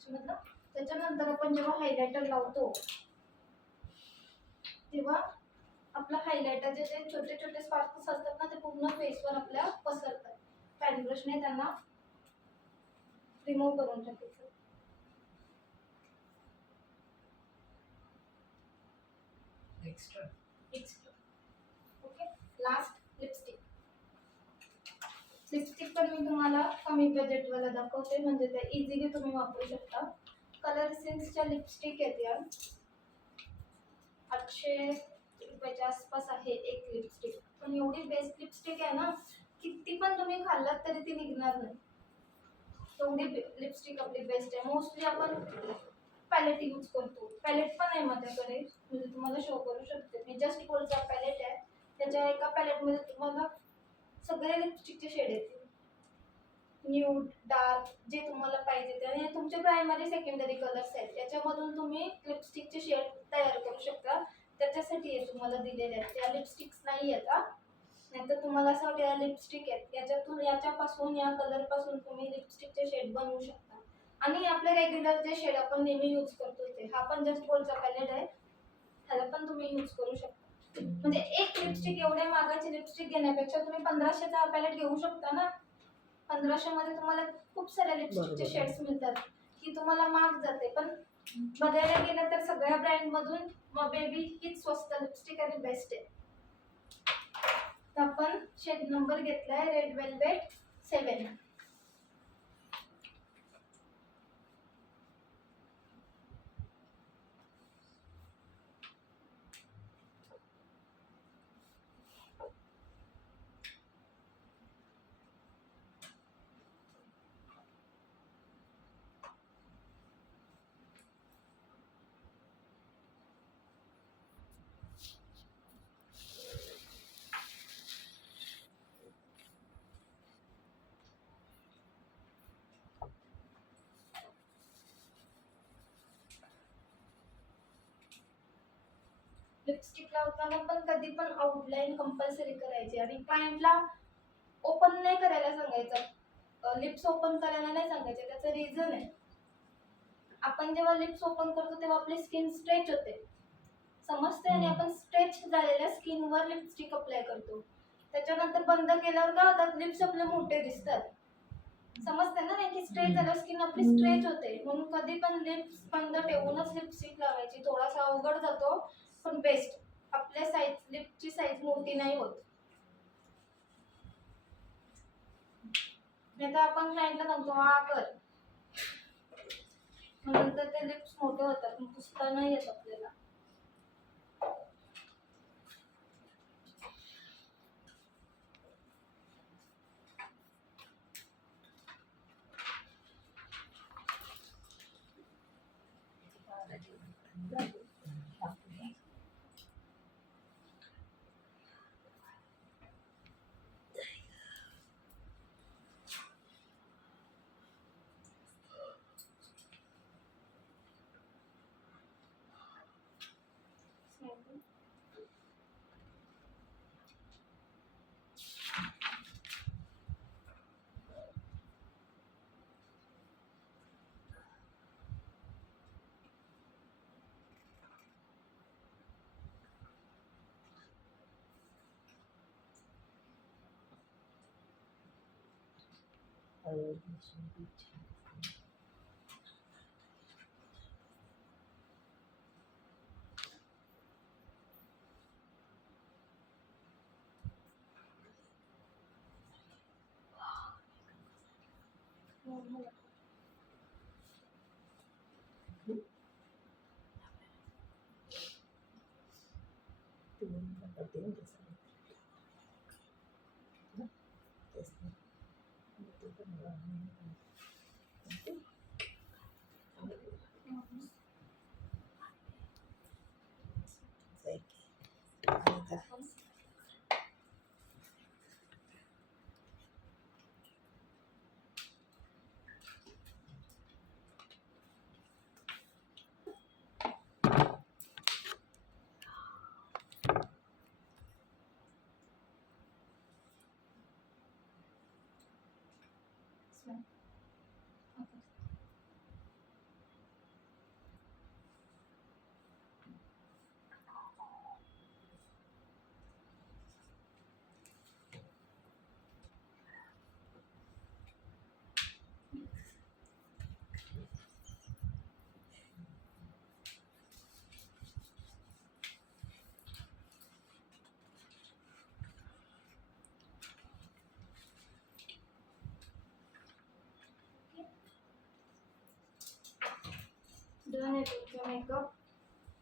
समजलं? त्याच्यानंतर आपण जेव्हा हायलाइटर लावतो तेव्हा आपला हायलाइटरचे जे छोटे छोटे स्पार्कल्स असतात ना, ते पूर्ण फेसवर आपल्या पसरतात. पॅन ब्रशने त्यांना रिमूव्ह करून टाकायचं. Extra. Okay, last lipstick. Lipstick पण मी तुम्हाला कमी बजेटवाला दाखवते, म्हणजे ते इझिली तुम्ही वापरू शकता. कलर सेन्सच्या लिपस्टिक आहेत या. 800 रुपयाच्या आसपास आहे एक लिपस्टिक. पण एवढी बेस्ट लिपस्टिक आहे ना, किती पण तुम्ही खाल्लात तरी ती निघणार नाही. एवढी लिपस्टिक आपली बेस्ट आहे. मोस्टली आपण पॅलेट यूज करतो. पॅलेट पण आहे माझ्याकडे, म्हणजे तुम्हाला शो करू शकते मी. जस्ट गोल्डचा पॅलेट आहे, त्याच्या एका पॅलेटमध्ये तुम्हाला सगळे लिपस्टिकचे शेड येतील, न्यूड, डार्क, जे तुम्हाला पाहिजे ते. आणि हे तुमचे प्रायमरी सेकंडरी कलर्स आहेत, त्याच्यामधून तुम्ही लिपस्टिकचे शेड तयार करू शकता. त्याच्यासाठी हे तुम्हाला दिलेले आहेत. त्या लिपस्टिक्स नाही आहेत हा, नाहीतर तुम्हाला असं वाटेल लिपस्टिक आहेत, याच्यातून याच्यापासून या कलरपासून तुम्ही लिपस्टिकचे शेड बनवू शकता. आणि आपले रेग्युलर जे शेड आपण नेहमी यूज करतो ते, हा पण जस्ट गोल्डचा पॅलेट आहे, ह्याला पण तुम्ही यूज करू शकता. म्हणजे एक लिपस्टिक, एवढ्या महागाची लिपस्टिक घेण्यापेक्षा तुम्ही 1500चा पॅलेट घेऊ शकता ना. 1500 मध्ये तुम्हाला खूप साऱ्या लिपस्टिकचे बरोबर. शेड्स मिळतात, ही तुम्हाला महाग जाते. पण बघायला गेलं तर सगळ्या ब्रँड मधून बेबी हीच स्वस्त लिपस्टिक आणि बेस्ट आहे. तर आपण शेड नंबर घेतलाय रेड वेल्वेट 7. लिपस्टिक लावताना पण कधी पण आउटलाईन कंपल्सरी करायची आणि क्लायंटला ओपन नाही करायला सांगायचं, लिप्स ओपन करायला नाही सांगायचे. त्याचं रिझन आहे, आपण जेव्हा लिप्स ओपन करतो तेव्हा आपली स्किन स्ट्रेच होते, समजते, आणि आपण स्ट्रेच झालेल्या स्किनवर लिपस्टिक अप्लाय करतो. त्याच्यानंतर बंद केल्यावर काय होतात, लिप्स आपले मोठे दिसतात, समजते ना. की स्ट्रेच झाल्यावर स्किन आपली स्ट्रेच होते. म्हणून कधी पण लिप्स बंद ठेवूनच लिपस्टिक लावायची. थोडासा अवघड जातो पण बेस्ट. आपल्या साईज, लिपची साईज मोठी नाही होत. नाही तर आपण क्लायंटला सांगतो हा कर, नंतर ते लिप्स मोठे होतात, मग पुसता नाही येत आपल्याला. डन आहे तुमचा मेकअप.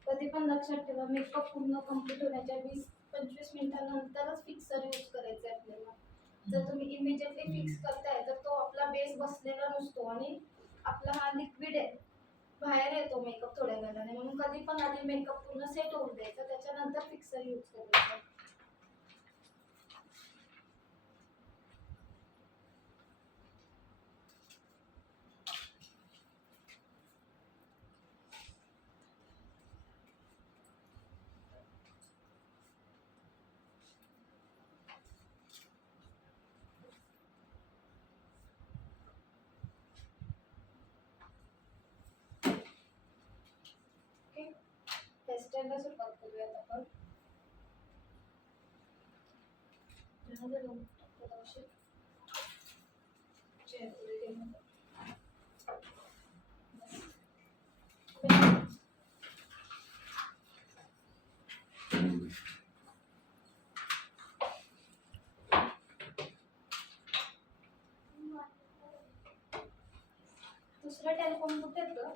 कधी पण लक्षात ठेवा, मेकअप पूर्ण कम्प्लीट होण्याच्या 20-25 मिनिटांनंतरच फिक्सर यूज करायचं आहे आपल्याला. जर तुम्ही इमिजिएटली फिक्स करताय तर तो आपला बेस बसलेला नसतो आणि आपला हा लिक्विड आहे, बाहेर येतो मेकअप थोड्या वेळाने, म्हणून कधी पण आधी मेकअप पूर्ण सेट होऊन द्यायचा, त्याच्यानंतर फिक्सर यूज करायचं. हेअरस्टाईलला सुरुवात करूयात आपण. दुसरा टेलिफोन कुठे आहेत गं?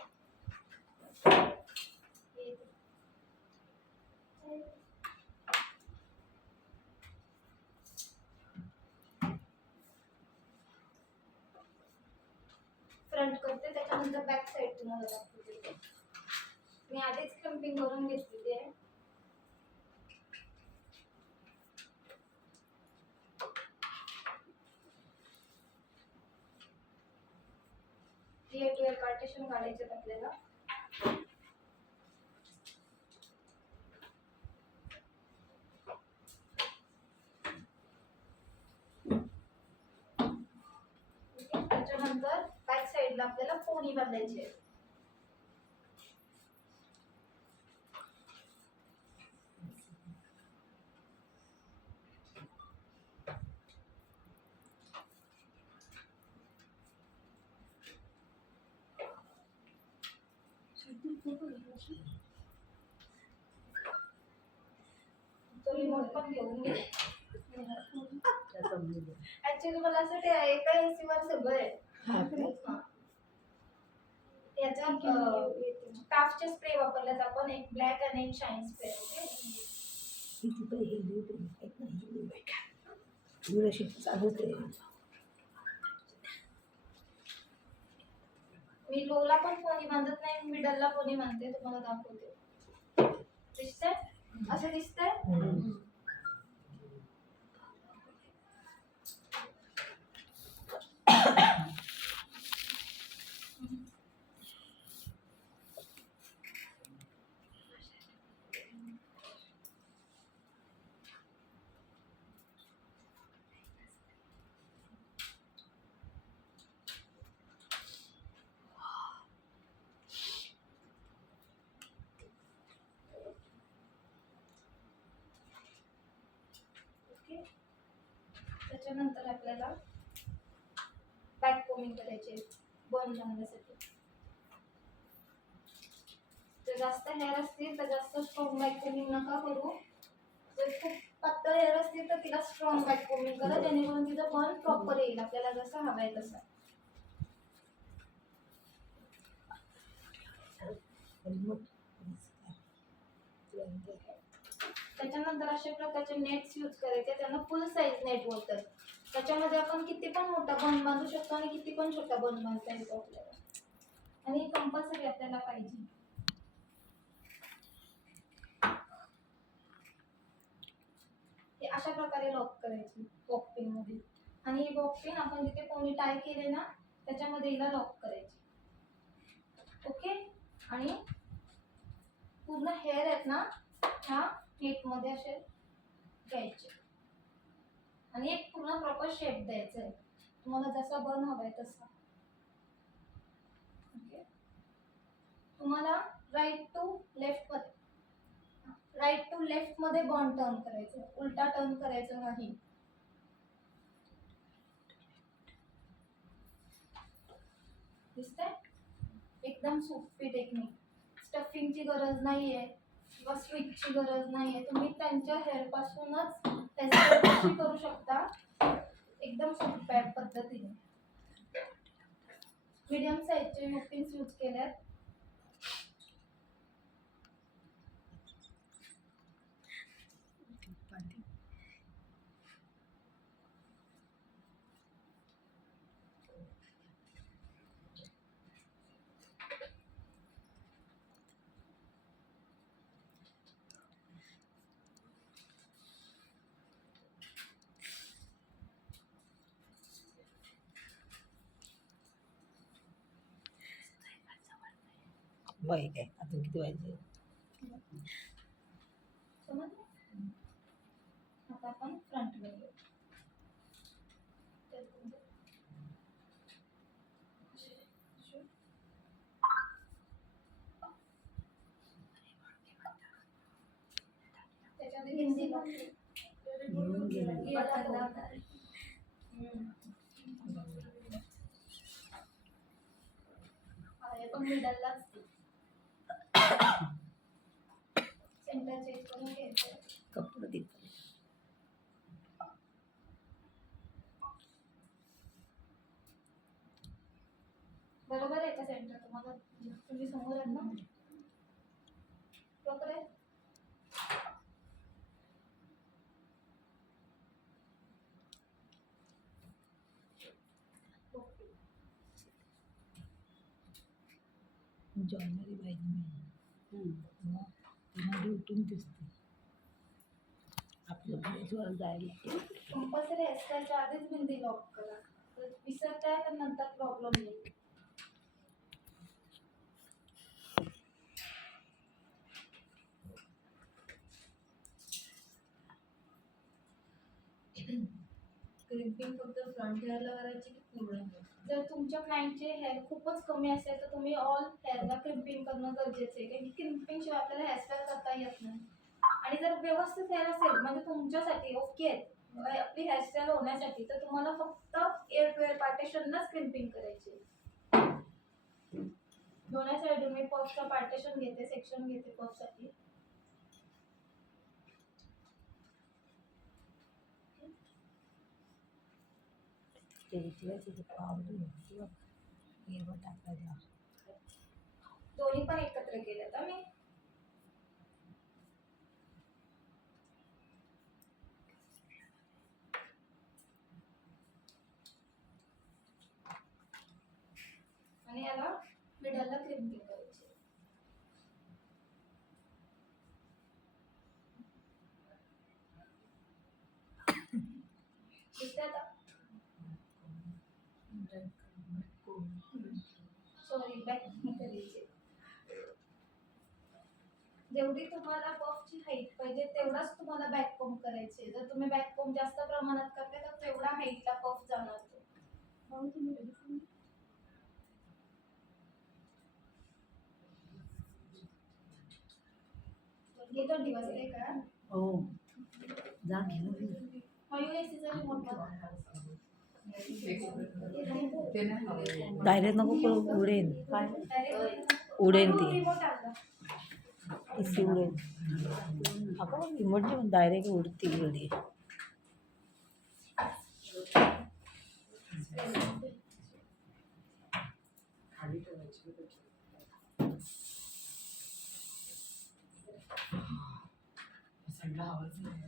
फ्रंट करते, त्याच्यानंतर बॅक साईड तुम्हाला दाखवते. मी आधीच क्लम्पिंग करून घेतलेली आहे. एअर पार्टिशन काढायचे आपल्याला. त्याच्यानंतर बॅक साईडला आपल्याला पोनी बदलायची आहे. तो रिमोट पण घेऊन घे. ऍक्च्युली मला असं ते एका एसी वर सगळं आहे. हा. याच्यात टाफचे स्प्रे वापरल्यात आपण, एक ब्लॅक आणि एक शाईन स्प्रे. ओके, चालूच आहे. मी लोला पण कोणी बांधत नाही, मिडलला कोणी बांधते, तुम्हाला दाखवते. दिसतंय असं दिसतंय. त्याच्यानंतर आपल्याला बॅक कोमिंग करायचे बन बांधण्यासाठी. जर जास्त हेअर असतील तर जास्त स्ट्रॉंग बॅक कोमिंग नका करू. जर खूप पातळ हेअर असतील तर तिला स्ट्रॉंग बॅक कोमिंग करा, जेणेकरून तिचं बन प्रॉपर येईल आपल्याला जसं हवंय तसं. त्याच्यानंतर अशा प्रकारचे नेट्स यूज करायचे, त्यांना फुल साईज नेट बोलतात. त्याच्यामध्ये आपण किती पण मोठा बन बांधू शकतो आणि किती पण छोटा बन बांधता येतो आपल्याला. आणि कंपल्सरी आपल्याला पाहिजे. हे अशा प्रकारे लॉक करायची बॉक पिन मध्ये, आणि ही बॉक पिन आपण जिथे पोनी टाय केले ना त्याच्यामध्ये हिला लॉक करायची. ओके, आणि पूर्ण हेअर आहेत ना ह्या नेट मध्ये असे घ्यायचे आणि एक पूर्ण प्रॉपर शेप द्यायचा आहे, तुम्हाला जसा बन हवाय तसा. ओके, तुम्हाला राईट टू लेफ्ट मध्ये बन टर्न करायचं, उलटा टर्न करायचं नाही. दिसतंय? एकदम सोपी टेक्निक. स्टफिंगची गरज नाहीये किंवा स्विचची गरज नाहीये, तुम्ही त्यांच्या हेअर पासूनच हेअरस्टाईल करू शकता एकदम सोप्या पद्धतीने. मीडियम साईजचे युपिन्स यूज केल्यात. वय काय अजून किती पाहिजे? समजलं? आता आपण फ्रंट घेऊ. त्याच्यामध्ये हिंदी येऊन गेलं. पण मिडललाच सेंटर चेक करून घ्यायचं. कपडे देत बरोबर आहे का सेंटर तुम्हाला? तुम्ही समोर आहे ना? बरोबर आहे. जॉइनरी पाहिजे नाही. मग पुन्हा उठून दिसते आपल्या बरेचवर जायला. कंपल्सरी असल्याच्या आधीच बिंदी लॉक करा. तर विसरताय तर नंतर प्रॉब्लेम येईल. क्रिम्पिंग फक्त फ्रंट हेअरला करायची की पूर्ण hair? जर तुमच्या क्लायंटचे हेअर खूपच कमी असेल तर तुम्ही ऑल हेअरला क्रिम्पिंग करणं गरजेचं आहे. कारण की क्रिम्पिंग शिवाय आपल्याला हेअरस्टाईल करता येत नाही. आणि जर व्यवस्थित हेअर असेल म्हणजे तुमच्यासाठी ओके आहे आपली हेअरस्टाईल होण्यासाठी, तर तुम्हाला फक्त एअर टू एअर पार्टेशनलाच क्रिम्पिंग करायची. दोन्ही साईडून मी पफचं पार्टेशन घेते, सेक्शन घेते पफसाठी. ते विकल्याचं ते पावडर किंवा हे टाकायला. दोन्ही पण एकत्र केले तर मी आणि याला मिडलला क्रिम्पिंग करायची. दिसतंय आता? सॉरी बॅक करायची. जेवढी तुम्हाला पफची हाईट पाहिजे तेवढाच तुम्हाला बॅक कोम करायचे. जर तुम्ही बॅक कोम जास्त प्रमाणात करते तर तेवढा हाईटला पफ जाणार तो. म्हणून तुम्ही ready घेतो दिवस आहे का? हो जा घेऊन मयूर एसीचा रिमोट बघा. ते नाही हवं. डायरेक्ट नको करू, उडेन काय Direct उडेन मयूर ती रिमोट आणला. इसी उडेन. आपण रिमोट डायरेक्ट उडती उडी. खाली ठेवायची ना त्याची. सगळा आवाज नाही.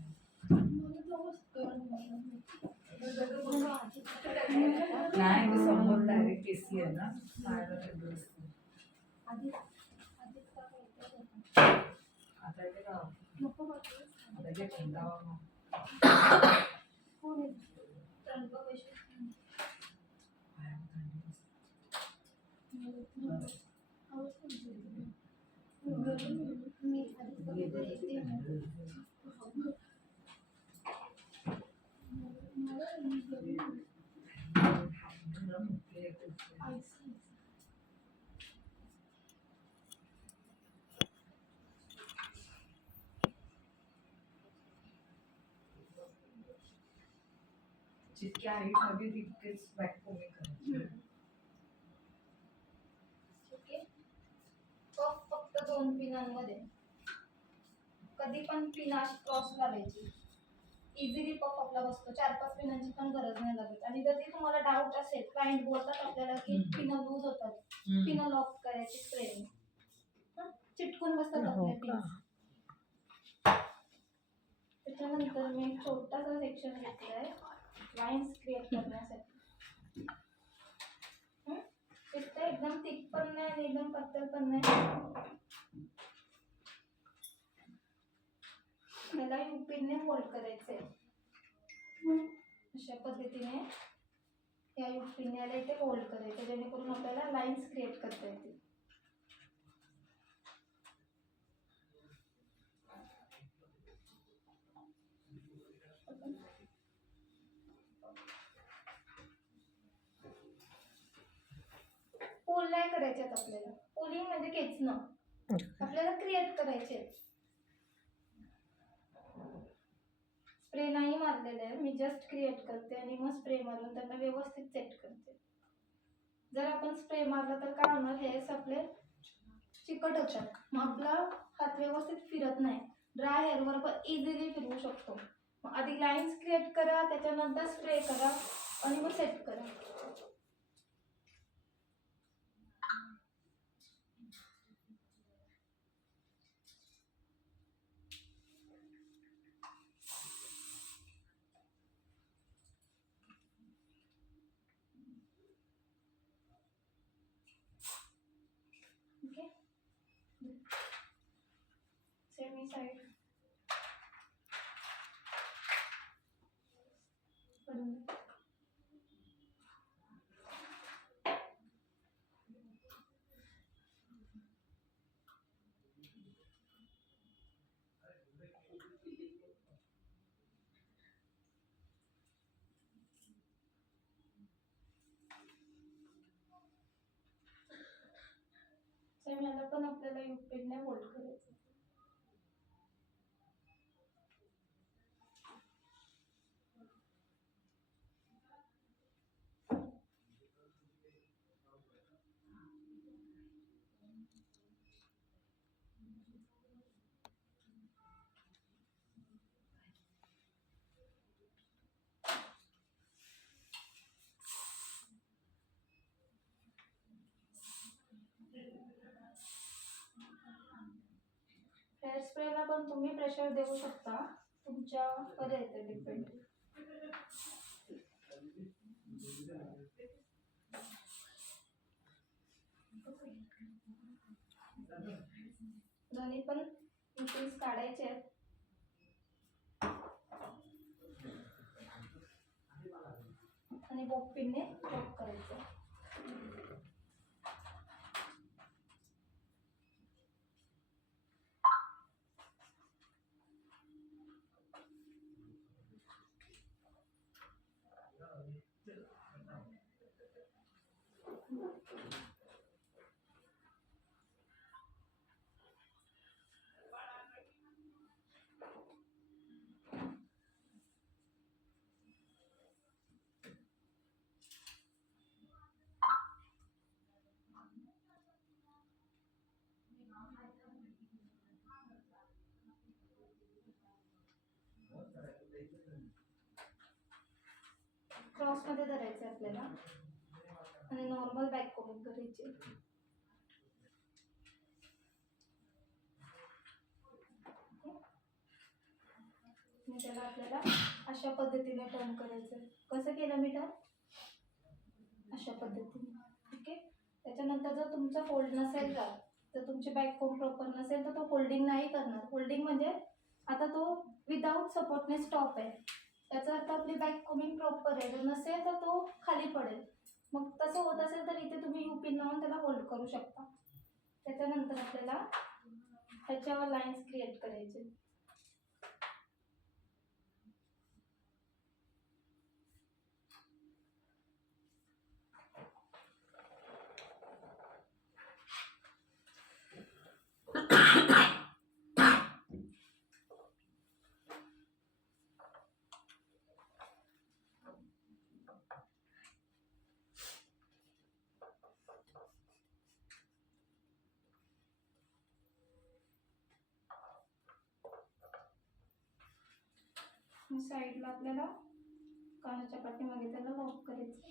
नाही ते समोर डायरेक्ट एसी आहे ना, बाहेर थंडी असते. आता ते का आता जे थंड हवा बाहेर थंडी जितकी हाईट हवी तितकेच बॅक कमी करायची. ओके. पफ फक्त 2 पिनांमध्ये. कधी पण पिना क्रॉस लावायची. इझिली पफ आपला बसतो. 4-5 पिनांची पण गरज नाही लागत. आणि जर ती तुम्हाला डाऊट असेल, क्लायंट बोलतात आपल्याला की पिनं लूज होतात, पिनं लॉक करायची स्प्रेने. चिटकून बसतात हो आपल्या का? पिन्स. त्याच्यानंतर मी एक छोटासा सेक्शन घेतलाय लाईन्स क्रिएट करण्यासाठी. दिसतंय? एकदम थिक पण नाही आणि एकदम पातळ पण नाही. त्याला युपीने फोल्ड करायचंय. अशा पद्धतीने या युपीने इथे फोल्ड करायचं जेणेकरून आपल्याला लाईन्स क्रिएट करता येतील. पोल नाही करायचे आपल्याला. पोलिंग म्हणजे खेचणं. आपल्याला क्रिएट करायचे. स्प्रे नाही मारलेला आहे, मी जस्ट क्रिएट करते आणि मग स्प्रे मारून त्यांना व्यवस्थित सेट करते. जर आपण स्प्रे मारला तर काय होणार, हेअर्स आपले चिकट होतात, मग आपला हात व्यवस्थित फिरत नाही. ड्राय हेअरवर पण इझिली फिरवू शकतो. मग आधी लाईन्स क्रिएट करा, त्याच्यानंतर स्प्रे करा आणि मग सेट करा. ओके, सेमी साइड सेम याला पण आपल्याला युपिनने होल्ड करायचं. हेअर स्प्रेला पण तुम्ही प्रेशर देऊ शकता, तुमच्यावर येते डिपेंड. दोन्ही पण पीस काढायचे आहेत आणि बॉपिनने चॉप करायचं. क्रॉसमध्ये धरायचं आपल्याला आणि नॉर्मल बॅक कोमिंग करायची. आणि त्याला आपल्याला अशा पद्धतीने टर्न करायचं. कसं केलं मी टर्न? अशा पद्धतीने. ओके, त्याच्यानंतर जर तुमचा फोल्ड नसेल का, तर तुमची बॅक कोम प्रॉपर नसेल तर तो फोल्डिंग नाही करणार. फोल्डिंग म्हणजे आता तो विदाउट सपोर्टने स्टॉप आहे, त्याचा अर्थ आपली बॅक कोमिंग प्रॉपर आहे. जर नसेल तर तो खाली पडेल. मग तसं होत असेल तर इथे तुम्ही युपिन लावून त्याला होल्ड करू शकता. त्याच्यानंतर आपल्याला ह्याच्यावर लाईन्स क्रिएट करायचे. साईडला आपल्याला कानाच्या पाठीमागे त्याला लॉक करायचं.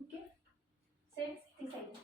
ओके, सेट ती साईड.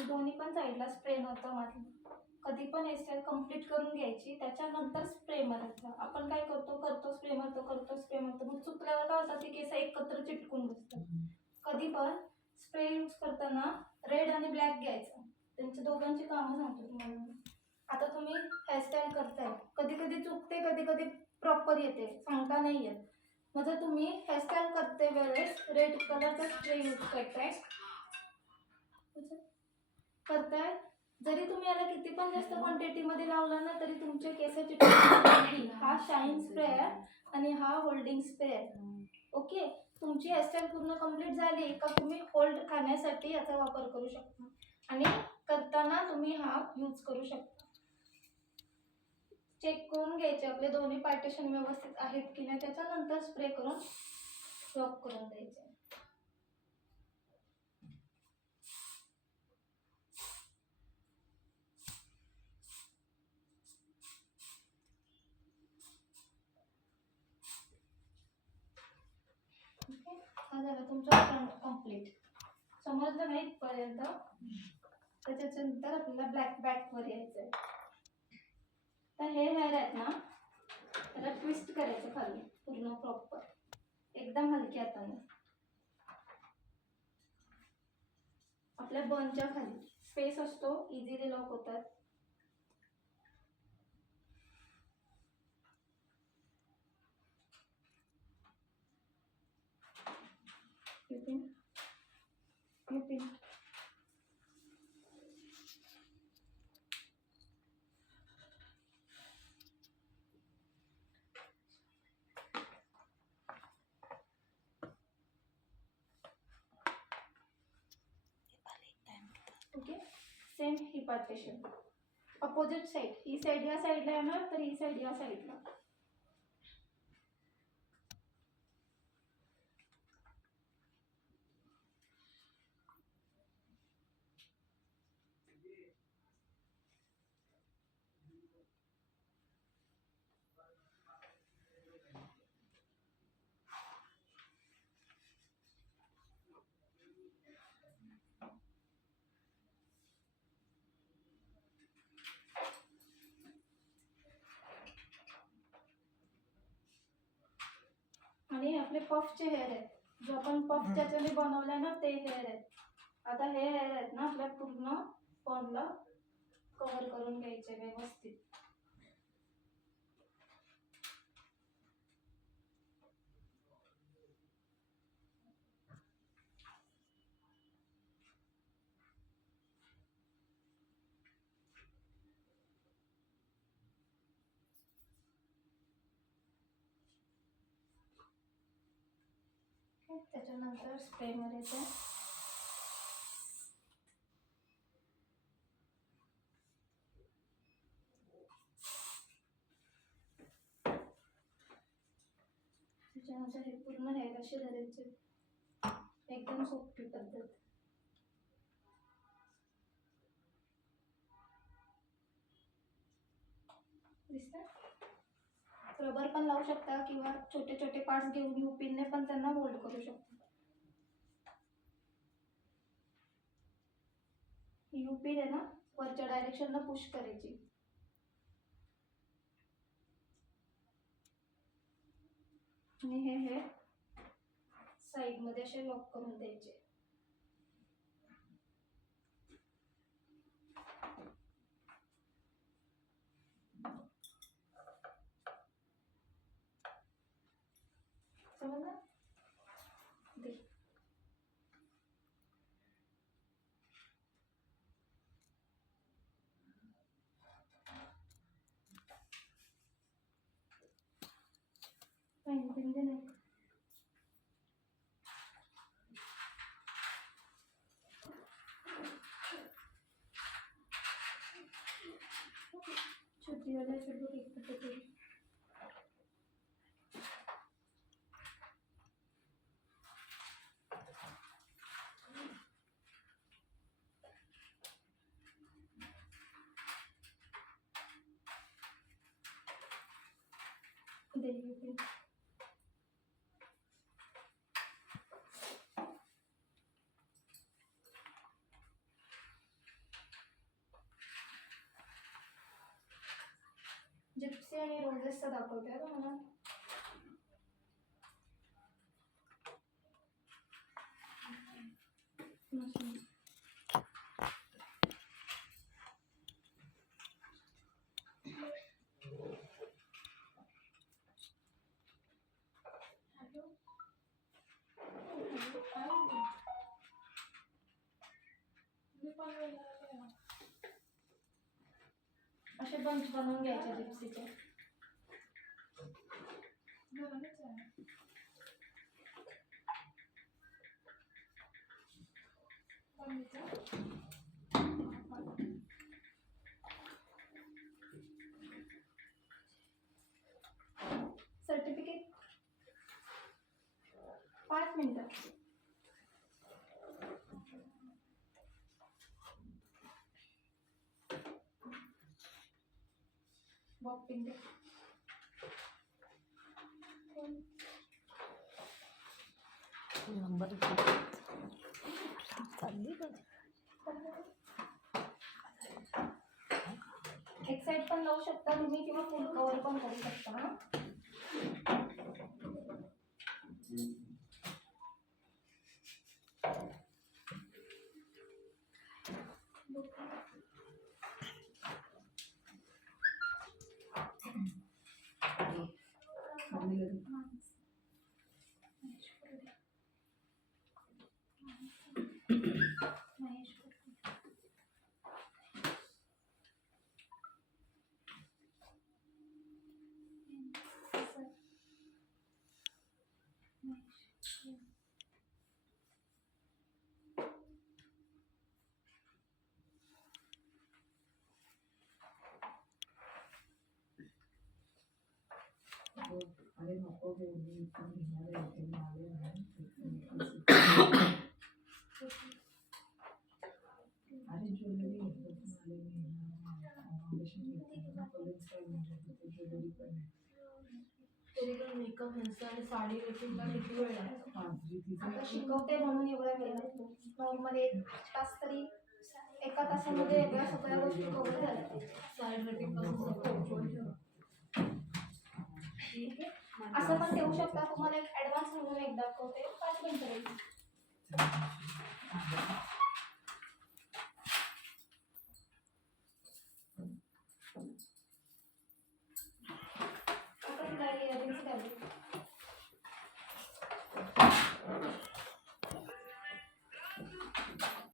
मी दोन्ही पण साईडला स्प्रे नव्हतं मारलं. कधी पण हेअरस्टाईल कम्प्लीट करून घ्यायची, त्याच्यानंतर स्प्रे मारायचा. आपण काय करतो स्प्रे मारतो, मग चुकल्यावर काय होतं ते केस एकत्र चिटकून बसतात. कधी पण स्प्रे यूज करताना रेड आणि ब्लॅक घ्यायचं. त्यांच्या दोघांची कामं सांगतो तुम्हाला मी. आता तुम्ही हेअरस्टाईल करताय, कधी कधी चुकते, कधी कधी प्रॉपर येते, सांगता नाही येत. मग जर तुम्ही हेअरस्टाईल करते वेळेस रेड कलरचा स्प्रे यूज करताय, जरी तुम्ही याला किती पण जास्त क्वांटिटीमध्ये लावला ना तरी तुमचे केस चिटकणार नाही. हा शाईन स्प्रे आहे आणि हा होल्डिंग स्प्रे आहे. ओके, तुमची हेअरस्टाईल पूर्ण कंप्लीट झाली का तुम्ही होल्ड खाण्यासाठी याचा वापर करू शकता आणि करताना तुम्ही हा यूज करू शकता. चेक करून घ्यायचे आपले दोन्ही पार्टिशन व्यवस्थित आहेत की नाही, त्याच्यानंतर स्प्रे करून लॉक करून द्यायचे. ओके, हा झाला तुमचा फ्रंट कम्प्लीट. समजलं नाही इथपर्यंत? त्याच्यानंतर आपल्याला ब्लॅक बॅकवर यायचं आहे. तर हे हेअर आहेत ना, त्याला ट्विस्ट करायचं खाली पूर्ण प्रॉपर, एकदम हलक्या हाताने. आपल्या बनच्या खाली स्पेस असतो, इझिली लॉक होतात. पिन ओके, सेम ही पार्टिशन अपोजिट साइड. ही साइड या साईडला येणार तर ही साइड या साईडला. आणि आपले पफचे हेअर आहेत, जो आपण पफ त्याच्याने बनवलाय ना ते हेअर आहेत. आता हे हेअर आहेत ना आपल्या पूर्ण पॉनला कव्हर करून घ्यायचे व्यवस्थित. त्याच्यानंतर स्प्रे मारायचा. त्याच्यानंतर हे पूर्ण हेअर असे धरायचे, एकदम सोपी पद्धत. दिसतं? रबर पण लावू शकता किंवा छोटे छोटे पार्ट्स घेऊन युपिनने पण त्यांना होल्ड करू शकता. युपिन आहे ना वरच्या डायरेक्शनला पुश करायची. आणि हे साइड मध्ये असे लॉक करून द्यायचे. समजलं? दे. पेन दे नाही. छोटी वाला छोटी एक पद्धत. दे युपिन. लिप्सचे आणि रोजेसचं दाखवते तुम्हाला. असे बंच बनवून घ्यायचे जिप्सीचे. सर्टिफिकेट 5 मिनिटं. बॉब पिन दे. नंबर चालली का? एक साइड पण लावू शकता तुम्ही किंवा फुल कव्हर पण करू शकता. हा अरे नको बोलली पण घेणार आहे ते आले नाही. अरे ज्वेलरी घेतलं पण आले नाही. फाउंडेशन घेतलं कॉलेज काय म्हणजे ते ज्वेलरी पण आहे. तरी पण मेकअप हेअरस्टाईल आणि साडी वेटिंगला किती वेळ लागतो? आता शिकवते म्हणून एवढा वेळ लागतो. नॉर्मल 1 तास तरी एका तासामध्ये एवढ्या सगळ्या गोष्टी कव्हर झाल्या पाहिजे. साडी वेटिंग पासून सगळं. ठीक आहे. असं पण ठेवू शकता. तुम्हाला एक ऍडव्हान्स म्हणून एक दाखवते. 5 मिनिटं.